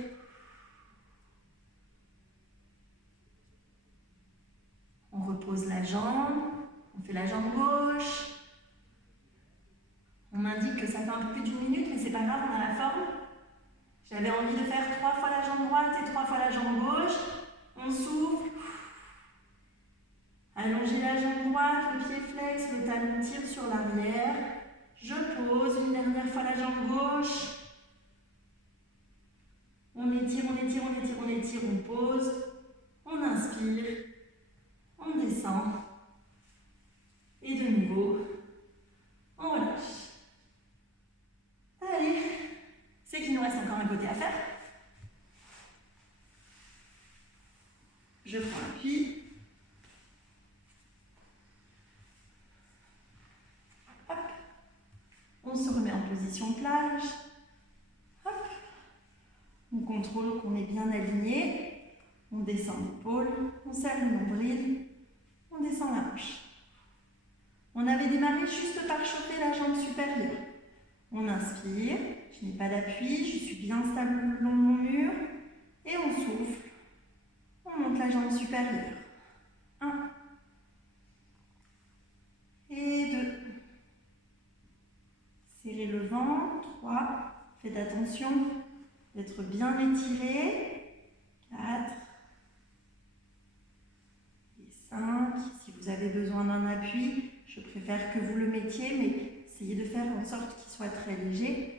On repose la jambe. On fait la jambe gauche. On m'indique que ça fait un peu plus d'1 minute, mais c'est pas grave, on a la forme. J'avais envie de faire 3 fois la jambe droite et 3 fois la jambe gauche. On souffle. Allongez la jambe droite, le pied flex, le talon tire sur l'arrière. Je pose une dernière fois la jambe gauche. On étire, on étire, on étire, on étire, on pose. On inspire. On descend. Et de nouveau, on relâche. Allez, c'est qu'il nous reste encore un côté à faire. Je prends appui. Hop. On se remet en position plage. Hop. On contrôle qu'on est bien aligné. On descend l'épaule. On serre le nombril. On descend la hanche. On avait démarré juste par chauffer la jambe supérieure. On inspire. Je n'ai pas d'appui. Je suis bien stable le long de mon mur. Et on souffle. On monte la jambe supérieure. 1. Et 2. serrez le ventre. 3. Faites attention d'être bien étiré. 4. Et 5. Si vous avez besoin d'un appui, je préfère que vous le mettiez, mais essayez de faire en sorte qu'il soit très léger.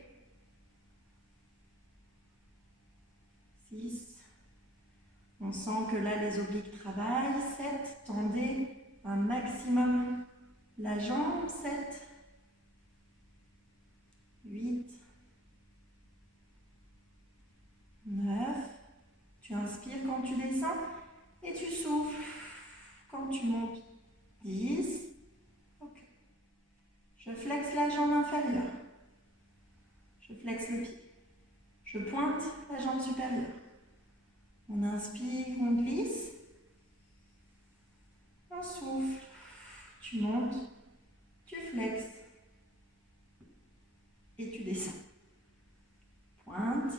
6. On sent que là, les obliques travaillent. 7. Tendez un maximum la jambe. 7. 8. 9. Tu inspires quand tu descends et tu souffles quand tu montes. 10. Ok. Je flexe la jambe inférieure. Je flexe le pied. Je pointe la jambe supérieure. On inspire, on glisse. On souffle. Tu montes. Tu flexes. Et tu descends. Pointe.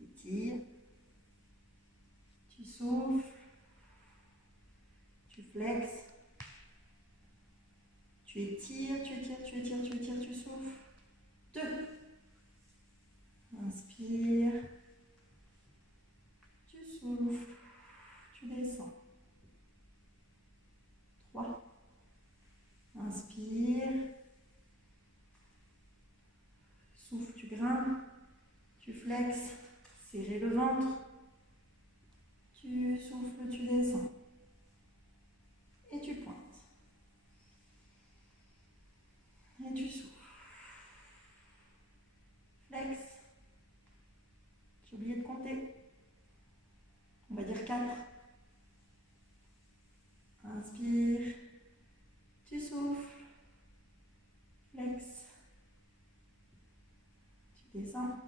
Étire. Tu souffles. Tu flexes. Tu étires, tu étires, tu étires, tu étires, tu souffles. 2. Inspire. Tu souffles. Tu descends. 3. Inspire. Souffle, tu grimpes. Tu flexes. Serrez le ventre. Tu souffles, tu descends. Et tu pointes. Et tu souffles. Flex. J'ai oublié de compter. On va dire 4. Inspire. Tu souffles. Flex. Tu descends.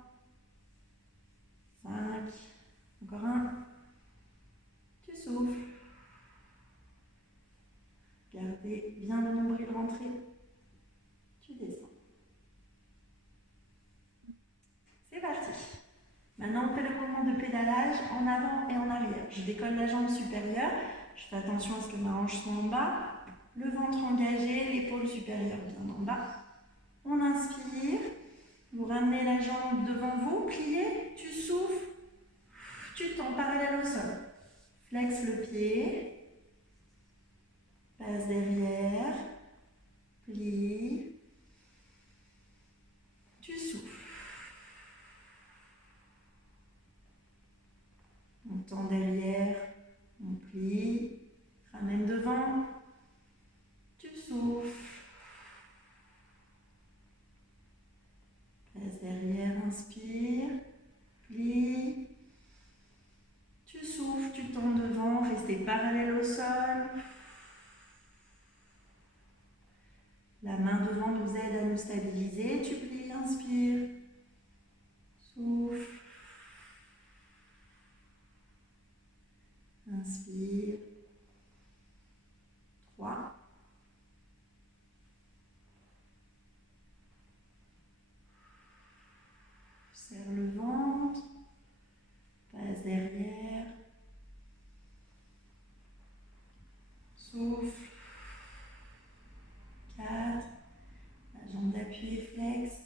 5. Encore 1. Tu souffles. Gardez bien le nombril rentré. Tu descends. C'est parti. Maintenant, on fait le mouvement de pédalage en avant et en arrière. Je décolle la jambe supérieure. Je fais attention à ce que ma hanche soit en bas. Le ventre engagé, l'épaule supérieure bien en bas. On inspire. Vous ramenez la jambe devant vous, pliez. Tu souffles. Tu tends parallèle au sol. Flex le pied. Passe derrière. Plie. Tu souffles. On tend derrière, on plie, ramène devant, tu souffles. Passe derrière, inspire, plie, tu souffles, tu tends devant, restez parallèle au sol. La main devant nous aide à nous stabiliser, tu plies, inspire, souffle. Inspire. 3. Serre le ventre. Passe derrière. Souffle. 4. La jambe d'appui est flex.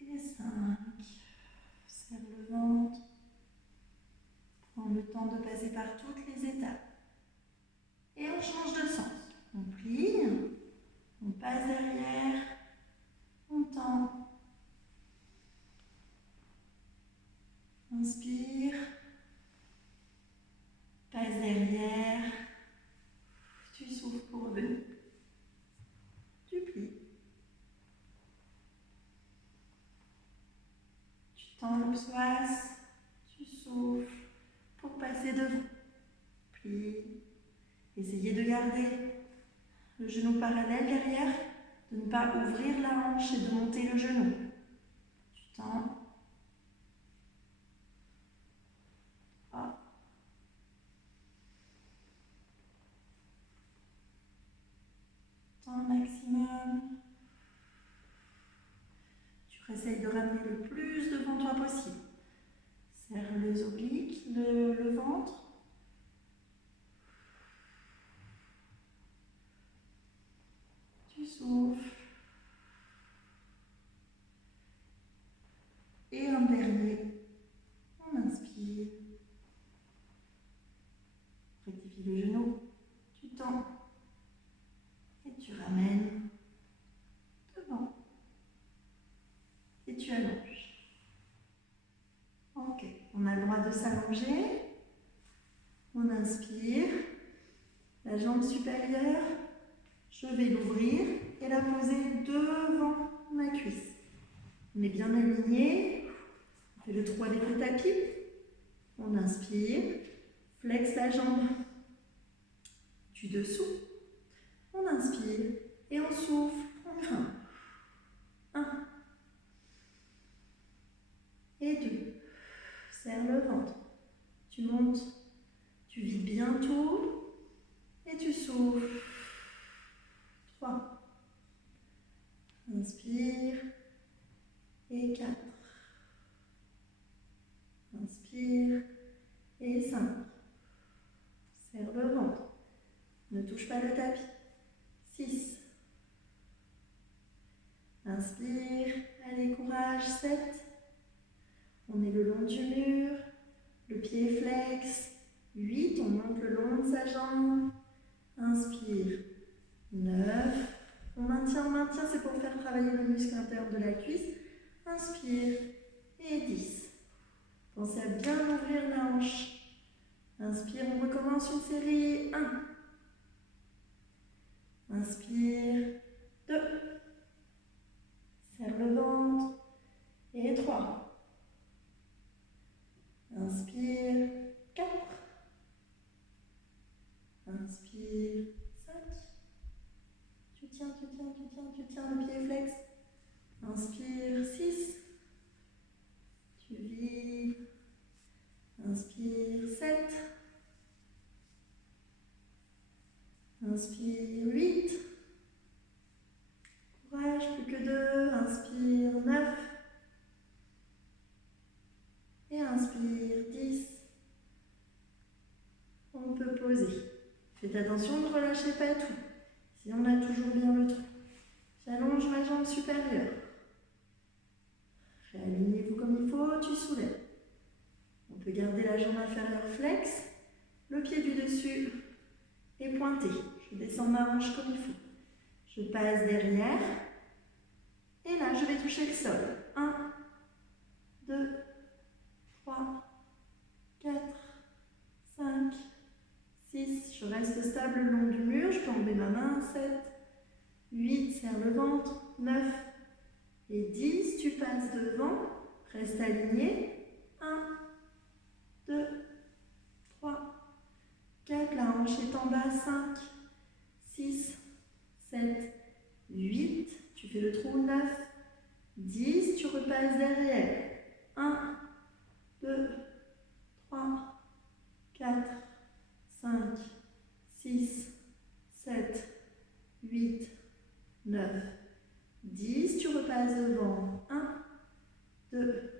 Et 5. Serre le ventre. Prends le temps de passer par toutes les étapes. Et on change de sens. On plie, on passe derrière, on tend. Inspire. Passe derrière. Tu souffles pour revenir. Tu plies. Tu tends le psoas. Tu souffles pour passer devant. Plie. Essayez de garder le genou parallèle derrière, de ne pas ouvrir la hanche et de monter le genou. Tu tends. Hop. Tends maximum. Tu essayes de ramener le plus devant toi possible. Serre les obliques, le ventre. On a le droit de s'allonger. On inspire. La jambe supérieure, je vais l'ouvrir et la poser devant ma cuisse. On est bien aligné. On fait le trou avec le tapis. On inspire. Flex la jambe du dessous. On inspire et on souffle. On grimpe. 1 et 2. Serre le ventre. Tu montes. Tu vides bien tout. Et tu souffles. 3. Inspire. Et 4. Inspire. Et 5. Serre le ventre. Ne touche pas le tapis. 6. Inspire. Allez, courage. 7. On est le long du mur. Le pied est flex. 8. On monte le long de sa jambe. Inspire. 9. On maintient, c'est pour faire travailler le muscle intérieur de la cuisse. Inspire. Et 10. Pensez à bien ouvrir la hanche. Inspire, on recommence une série. 1. Inspire. 2. Serre le ventre. Et 3. Inspire. 4. Inspire. 5. Tu tiens, le pied flex. Inspire. 6. Tu vides. Inspire. 7. Inspire. 8. Courage, plus que 2. Inspire. 9. Et inspire. 10. On peut poser. Faites attention, ne relâchez pas tout. Si on a toujours bien le trou. J'allonge ma jambe supérieure. Réalignez-vous comme il faut, tu soulèves. On peut garder la jambe inférieure flex, le pied du dessus est pointé. Je descends ma hanche comme il faut. Je passe derrière. Et là, je vais toucher le sol. 1, 2, 3, 4, 5, 6. Je reste stable le long du mur. Je peux enlever ma main. 7, 8. Serre le ventre. 9 et 10. Tu passes devant. Reste aligné. 1, 2, 3, 4. La hanche est en bas. 5, 6, 7, 8. Tu fais le trou. 9, 10. Tu repasses derrière. 1, 2, 3, 4, 5, 6, 7, 8, 9, 10. Tu repasses devant. 1, 2,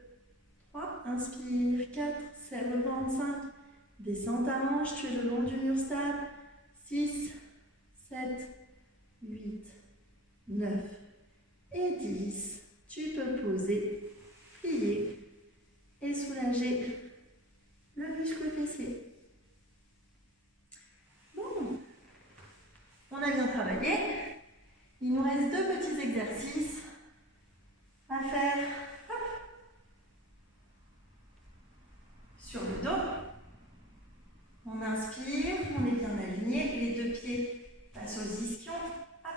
3. Inspire. 4. Serre le ventre. 5. Descends ta hanche. Tu es le long du mur stable. 6, 7, 8, 9 et 10. Tu peux poser, plier et soulager le muscle fessier. Bon, on a bien travaillé. Il nous reste 2 petits exercices à faire. Hop. Sur le dos. On inspire, on est bien aligné, les 2 pieds passent aux ischions. Hop.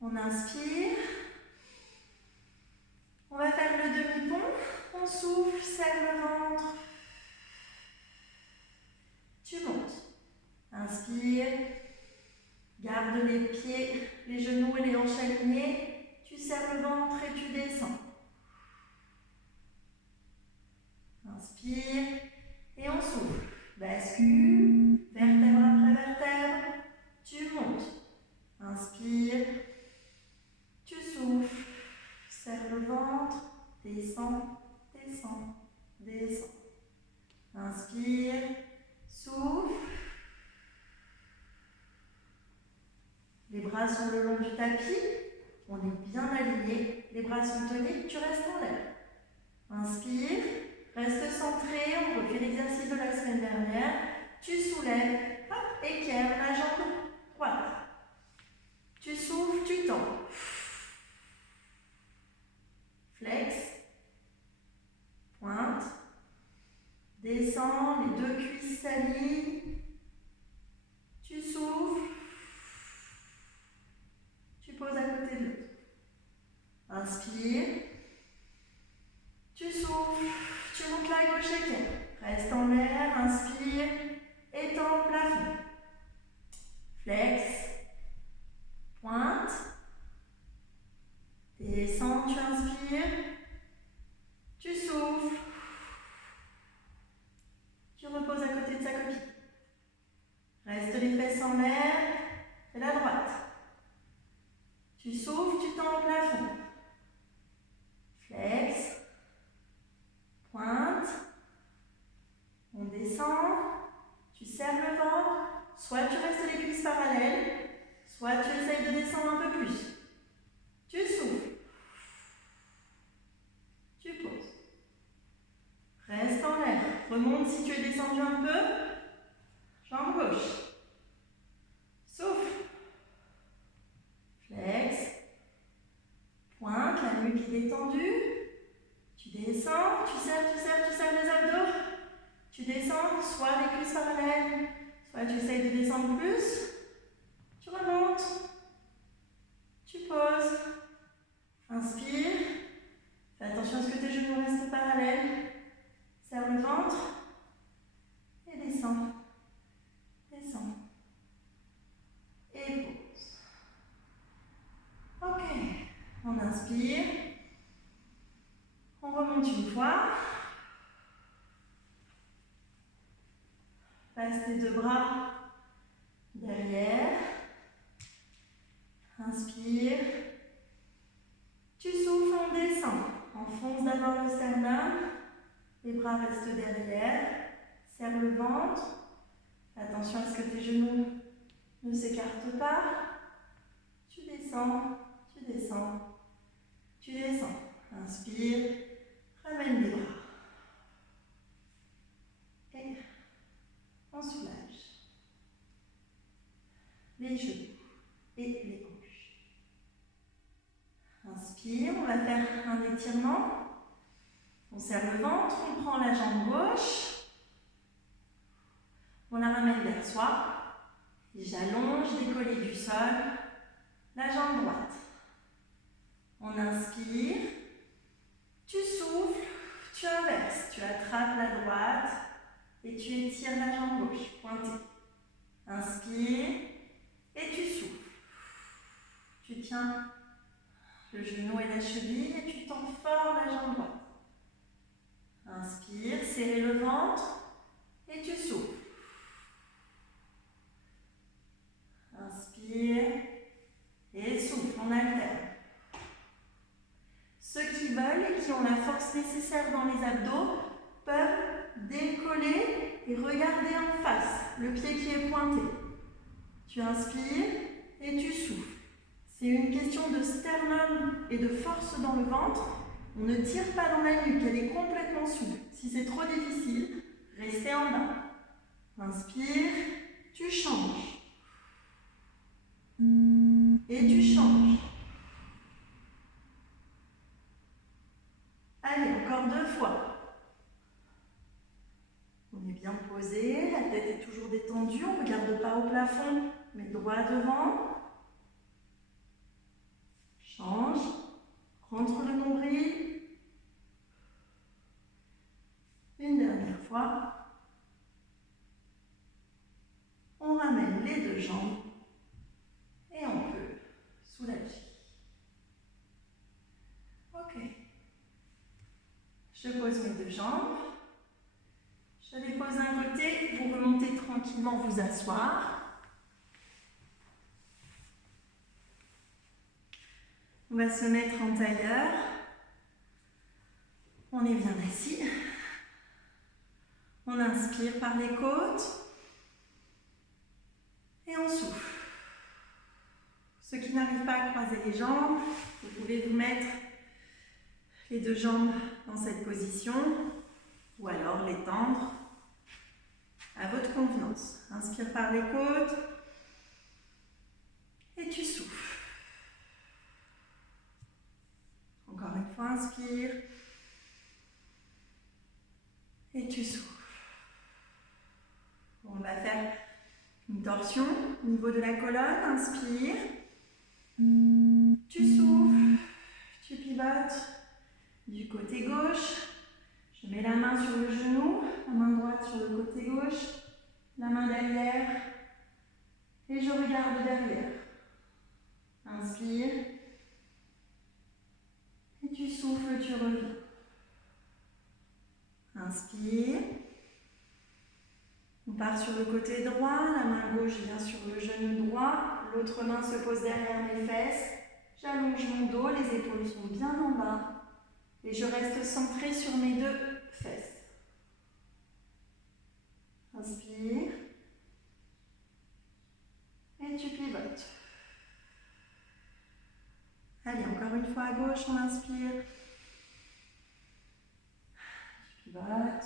On inspire. On va faire le demi-pont. On souffle, serre le ventre. Tu montes. Inspire. Garde les pieds, les genoux et les hanches alignés. Tu serres le ventre et tu descends. Inspire. Et on souffle. Bascule. Vertèbre après vertèbre. Tu montes. Inspire. Tu souffles. Serre le ventre. Descends. Descends. Descends. Inspire. Souffle. Les bras sont le long du tapis. On est bien aligné. Les bras sont toniques. Tu restes en l'air. Inspire. Reste centré. On refait l'exercice de la semaine dernière. Tu soulèves. Hop, équerre la jambe droite. Tu souffles. Tu tends. Flex. Pointe. Descends, les deux cuisses s'alignent. Tu souffles. Tu poses à côté de l'autre. Inspire. Tu souffles. Tu montes la gauche équerre. Reste en l'air. Inspire. Étends le plafond. Flex. Pointe. Descends, tu inspires. Tu souffles. Tu reposes à côté de sa copine. Reste les fesses en l'air. Fais la droite. Tu souffles, tu tends le plafond. Flex. Pointe. On descend. Tu serres le ventre. Soit tu restes les cuisses parallèles, soit tu essayes de descendre un peu plus. Tu souffles. Tu poses. Reste en l'air. Remonte si tu es descendu un peu. Jambe gauche. Souffle. Flex. Pointe, la nuque est détendue. Tu descends, tu serres les abdos. Tu descends, soit les cuisses parallèles, soit tu essayes de descendre plus. Tu remontes. Tu poses. Inspire. Fais attention à ce que tes genoux restent parallèles. Serre le ventre. Et descends. Descends. Et pose. Ok. On inspire. On remonte une fois. Passe tes deux bras derrière. Inspire. Tu souffles, on descend. Enfonce d'abord le sternum. Les bras restent derrière. Serre le ventre. Attention à ce que tes genoux ne s'écartent pas. Tu descends, tu descends, tu descends. Inspire. Ramène les bras. Et on soulage les genoux et les hanches. Inspire, on va faire un étirement. On serre le ventre, on prend la jambe gauche. On la ramène vers soi. Et j'allonge, décollé du sol, la jambe droite. On inspire. Tu souffles, tu inverses. Tu attrapes la droite et tu étires la jambe gauche, pointée. Inspire et tu souffles. Tu tiens le genou et la cheville et tu tends fort la jambe droite. Inspire, serrez le ventre et tu souffles. Inspire et souffle, on alterne. Ceux qui veulent et qui ont la force nécessaire dans les abdos peuvent décoller et regarder en face, le pied qui est pointé. Tu inspires et tu souffles. C'est une question de sternum et de force dans le ventre. On ne tire pas dans la nuque, elle est complètement souple. Si c'est trop difficile, restez en bas. Inspire, tu changes. Et tu changes. Allez, encore 2 fois. On est bien posé, la tête est toujours détendue, on ne regarde pas au plafond, mais droit devant. Change, rentre le nombril. Une dernière fois. On ramène les 2 jambes et on peut soulager. Ok. Je pose mes 2 jambes. Je les pose d'un côté, vous remontez tranquillement vous asseoir. On va se mettre en tailleur. On est bien assis. On inspire par les côtes. Et on souffle. Ceux qui n'arrivent pas à croiser les jambes, vous pouvez vous mettre les 2 jambes dans cette position ou alors les tendre à votre convenance. Inspire par les côtes et tu souffles. Encore une fois, inspire et tu souffles. va faire une torsion au niveau de la colonne. Inspire. Tu souffles. Tu pivotes du côté gauche. Je mets la main sur le genou, la main droite sur le côté gauche, la main derrière et je regarde derrière. Inspire et tu souffles, tu reviens. Inspire. On part sur le côté droit, la main gauche vient sur le genou droit, l'autre main se pose derrière mes fesses. J'allonge mon dos, les épaules sont bien en bas et je reste centrée sur mes deux fesses. Inspire. Et tu pivotes. Allez, encore une fois à gauche, on inspire. Tu pivotes.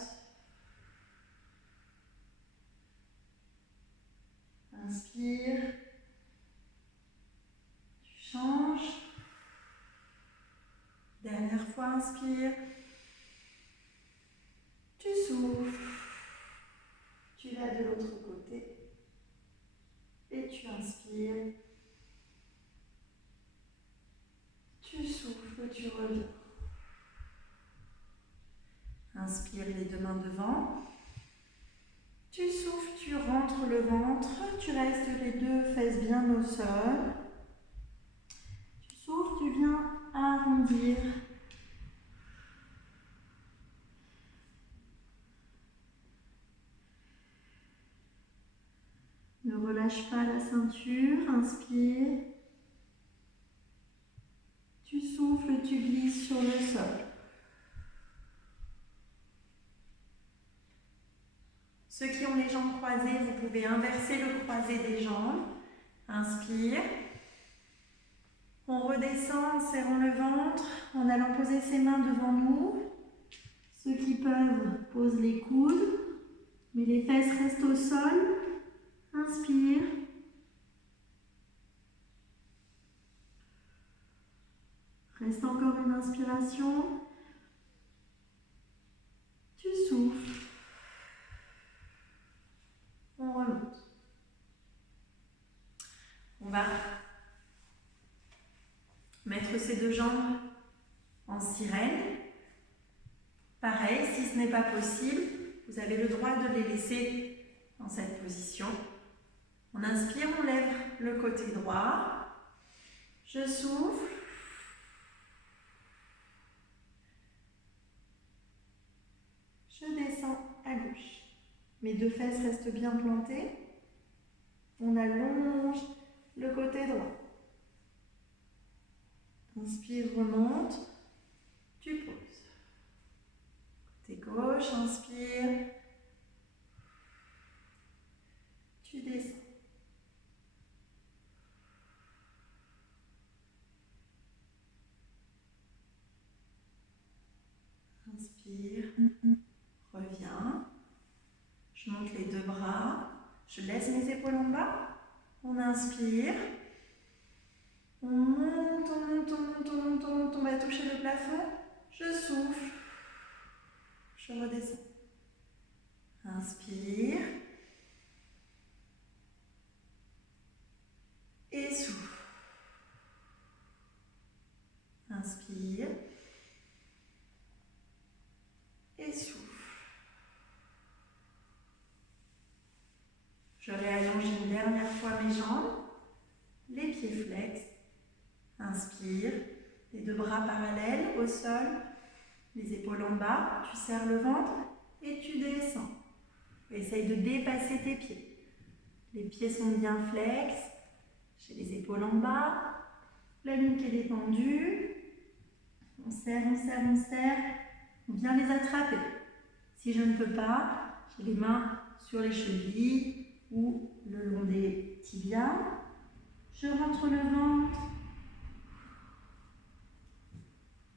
Inspire. Tu changes. Dernière fois, inspire. Tu souffles. Tu vas de l'autre côté. Et tu inspires. Tu souffles, tu reviens. Inspire les deux mains devant. Tu souffles, tu rentres le ventre. Tu restes les deux fesses bien au sol. Tu souffles, tu viens arrondir. Ne relâche pas la ceinture. Inspire. Tu souffles, tu glisses sur le sol. Ceux qui ont les jambes croisées, vous pouvez inverser le croisé des jambes. Inspire. On redescend en serrant le ventre, en allant poser ses mains devant nous. Ceux qui peuvent posent les coudes, mais les fesses restent au sol. Inspire. Reste encore une inspiration. Tu souffles. On remonte. On va mettre ces deux jambes en sirène. Pareil, si ce n'est pas possible, vous avez le droit de les laisser dans cette position. On inspire, on lève le côté droit. Je souffle. Je descends à gauche. Mes deux fesses restent bien plantées. On allonge le côté droit. Inspire, remonte. Tu poses. Côté gauche, inspire. Tu descends. Inspire. Reviens. Je monte les deux bras. Je laisse mes épaules en bas. On inspire. On monte, on monte, on monte, on monte, on monte. On va toucher le plafond. Je souffle. Je redescends. Inspire. Et souffle. Inspire. Et souffle. Je réallonge une dernière fois mes jambes. Les pieds flex. Inspire. Les deux bras parallèles au sol. Les épaules en bas. Tu serres le ventre et tu descends. Essaye de dépasser tes pieds. Les pieds sont bien flex. J'ai les épaules en bas. La nuque est détendue. On serre, on serre, on serre. On vient les attraper. Si je ne peux pas, j'ai les mains sur les chevilles ou le long des tibias. Je rentre le ventre.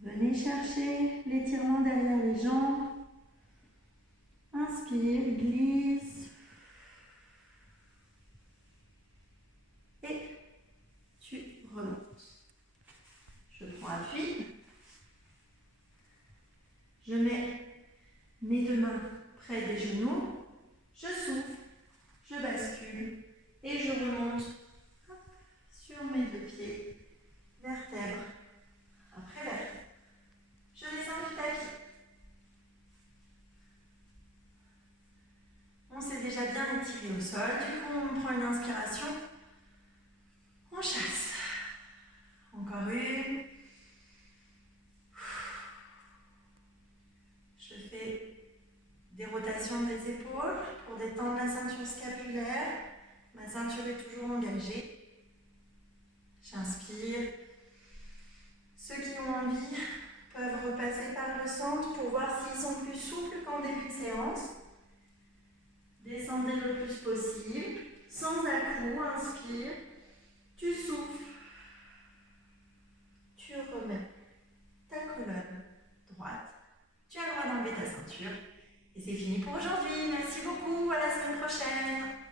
Venez chercher l'étirement derrière les jambes. Inspire, glisse. Et tu remontes. Je prends appui. Je mets mes deux mains près des genoux. Je souffle. je bascule et je remonte sur mes deux pieds, vertèbre après vertèbre. Je descends du tapis. On s'est déjà bien étiré au sol, du coup on prend une inspiration, on chasse. Encore une. Je fais des rotations des épaules pour détendre la ceinture scapulaire. Ma ceinture est toujours engagée. J'inspire. Ceux qui ont envie peuvent repasser par le centre pour voir s'ils sont plus souples qu'en début de séance. Descendez le plus possible, sans à-coups, inspire, tu souffles, tu remets ta colonne droite, tu as le droit d'enlever ta ceinture. Et c'est fini pour aujourd'hui, merci beaucoup, à la semaine prochaine.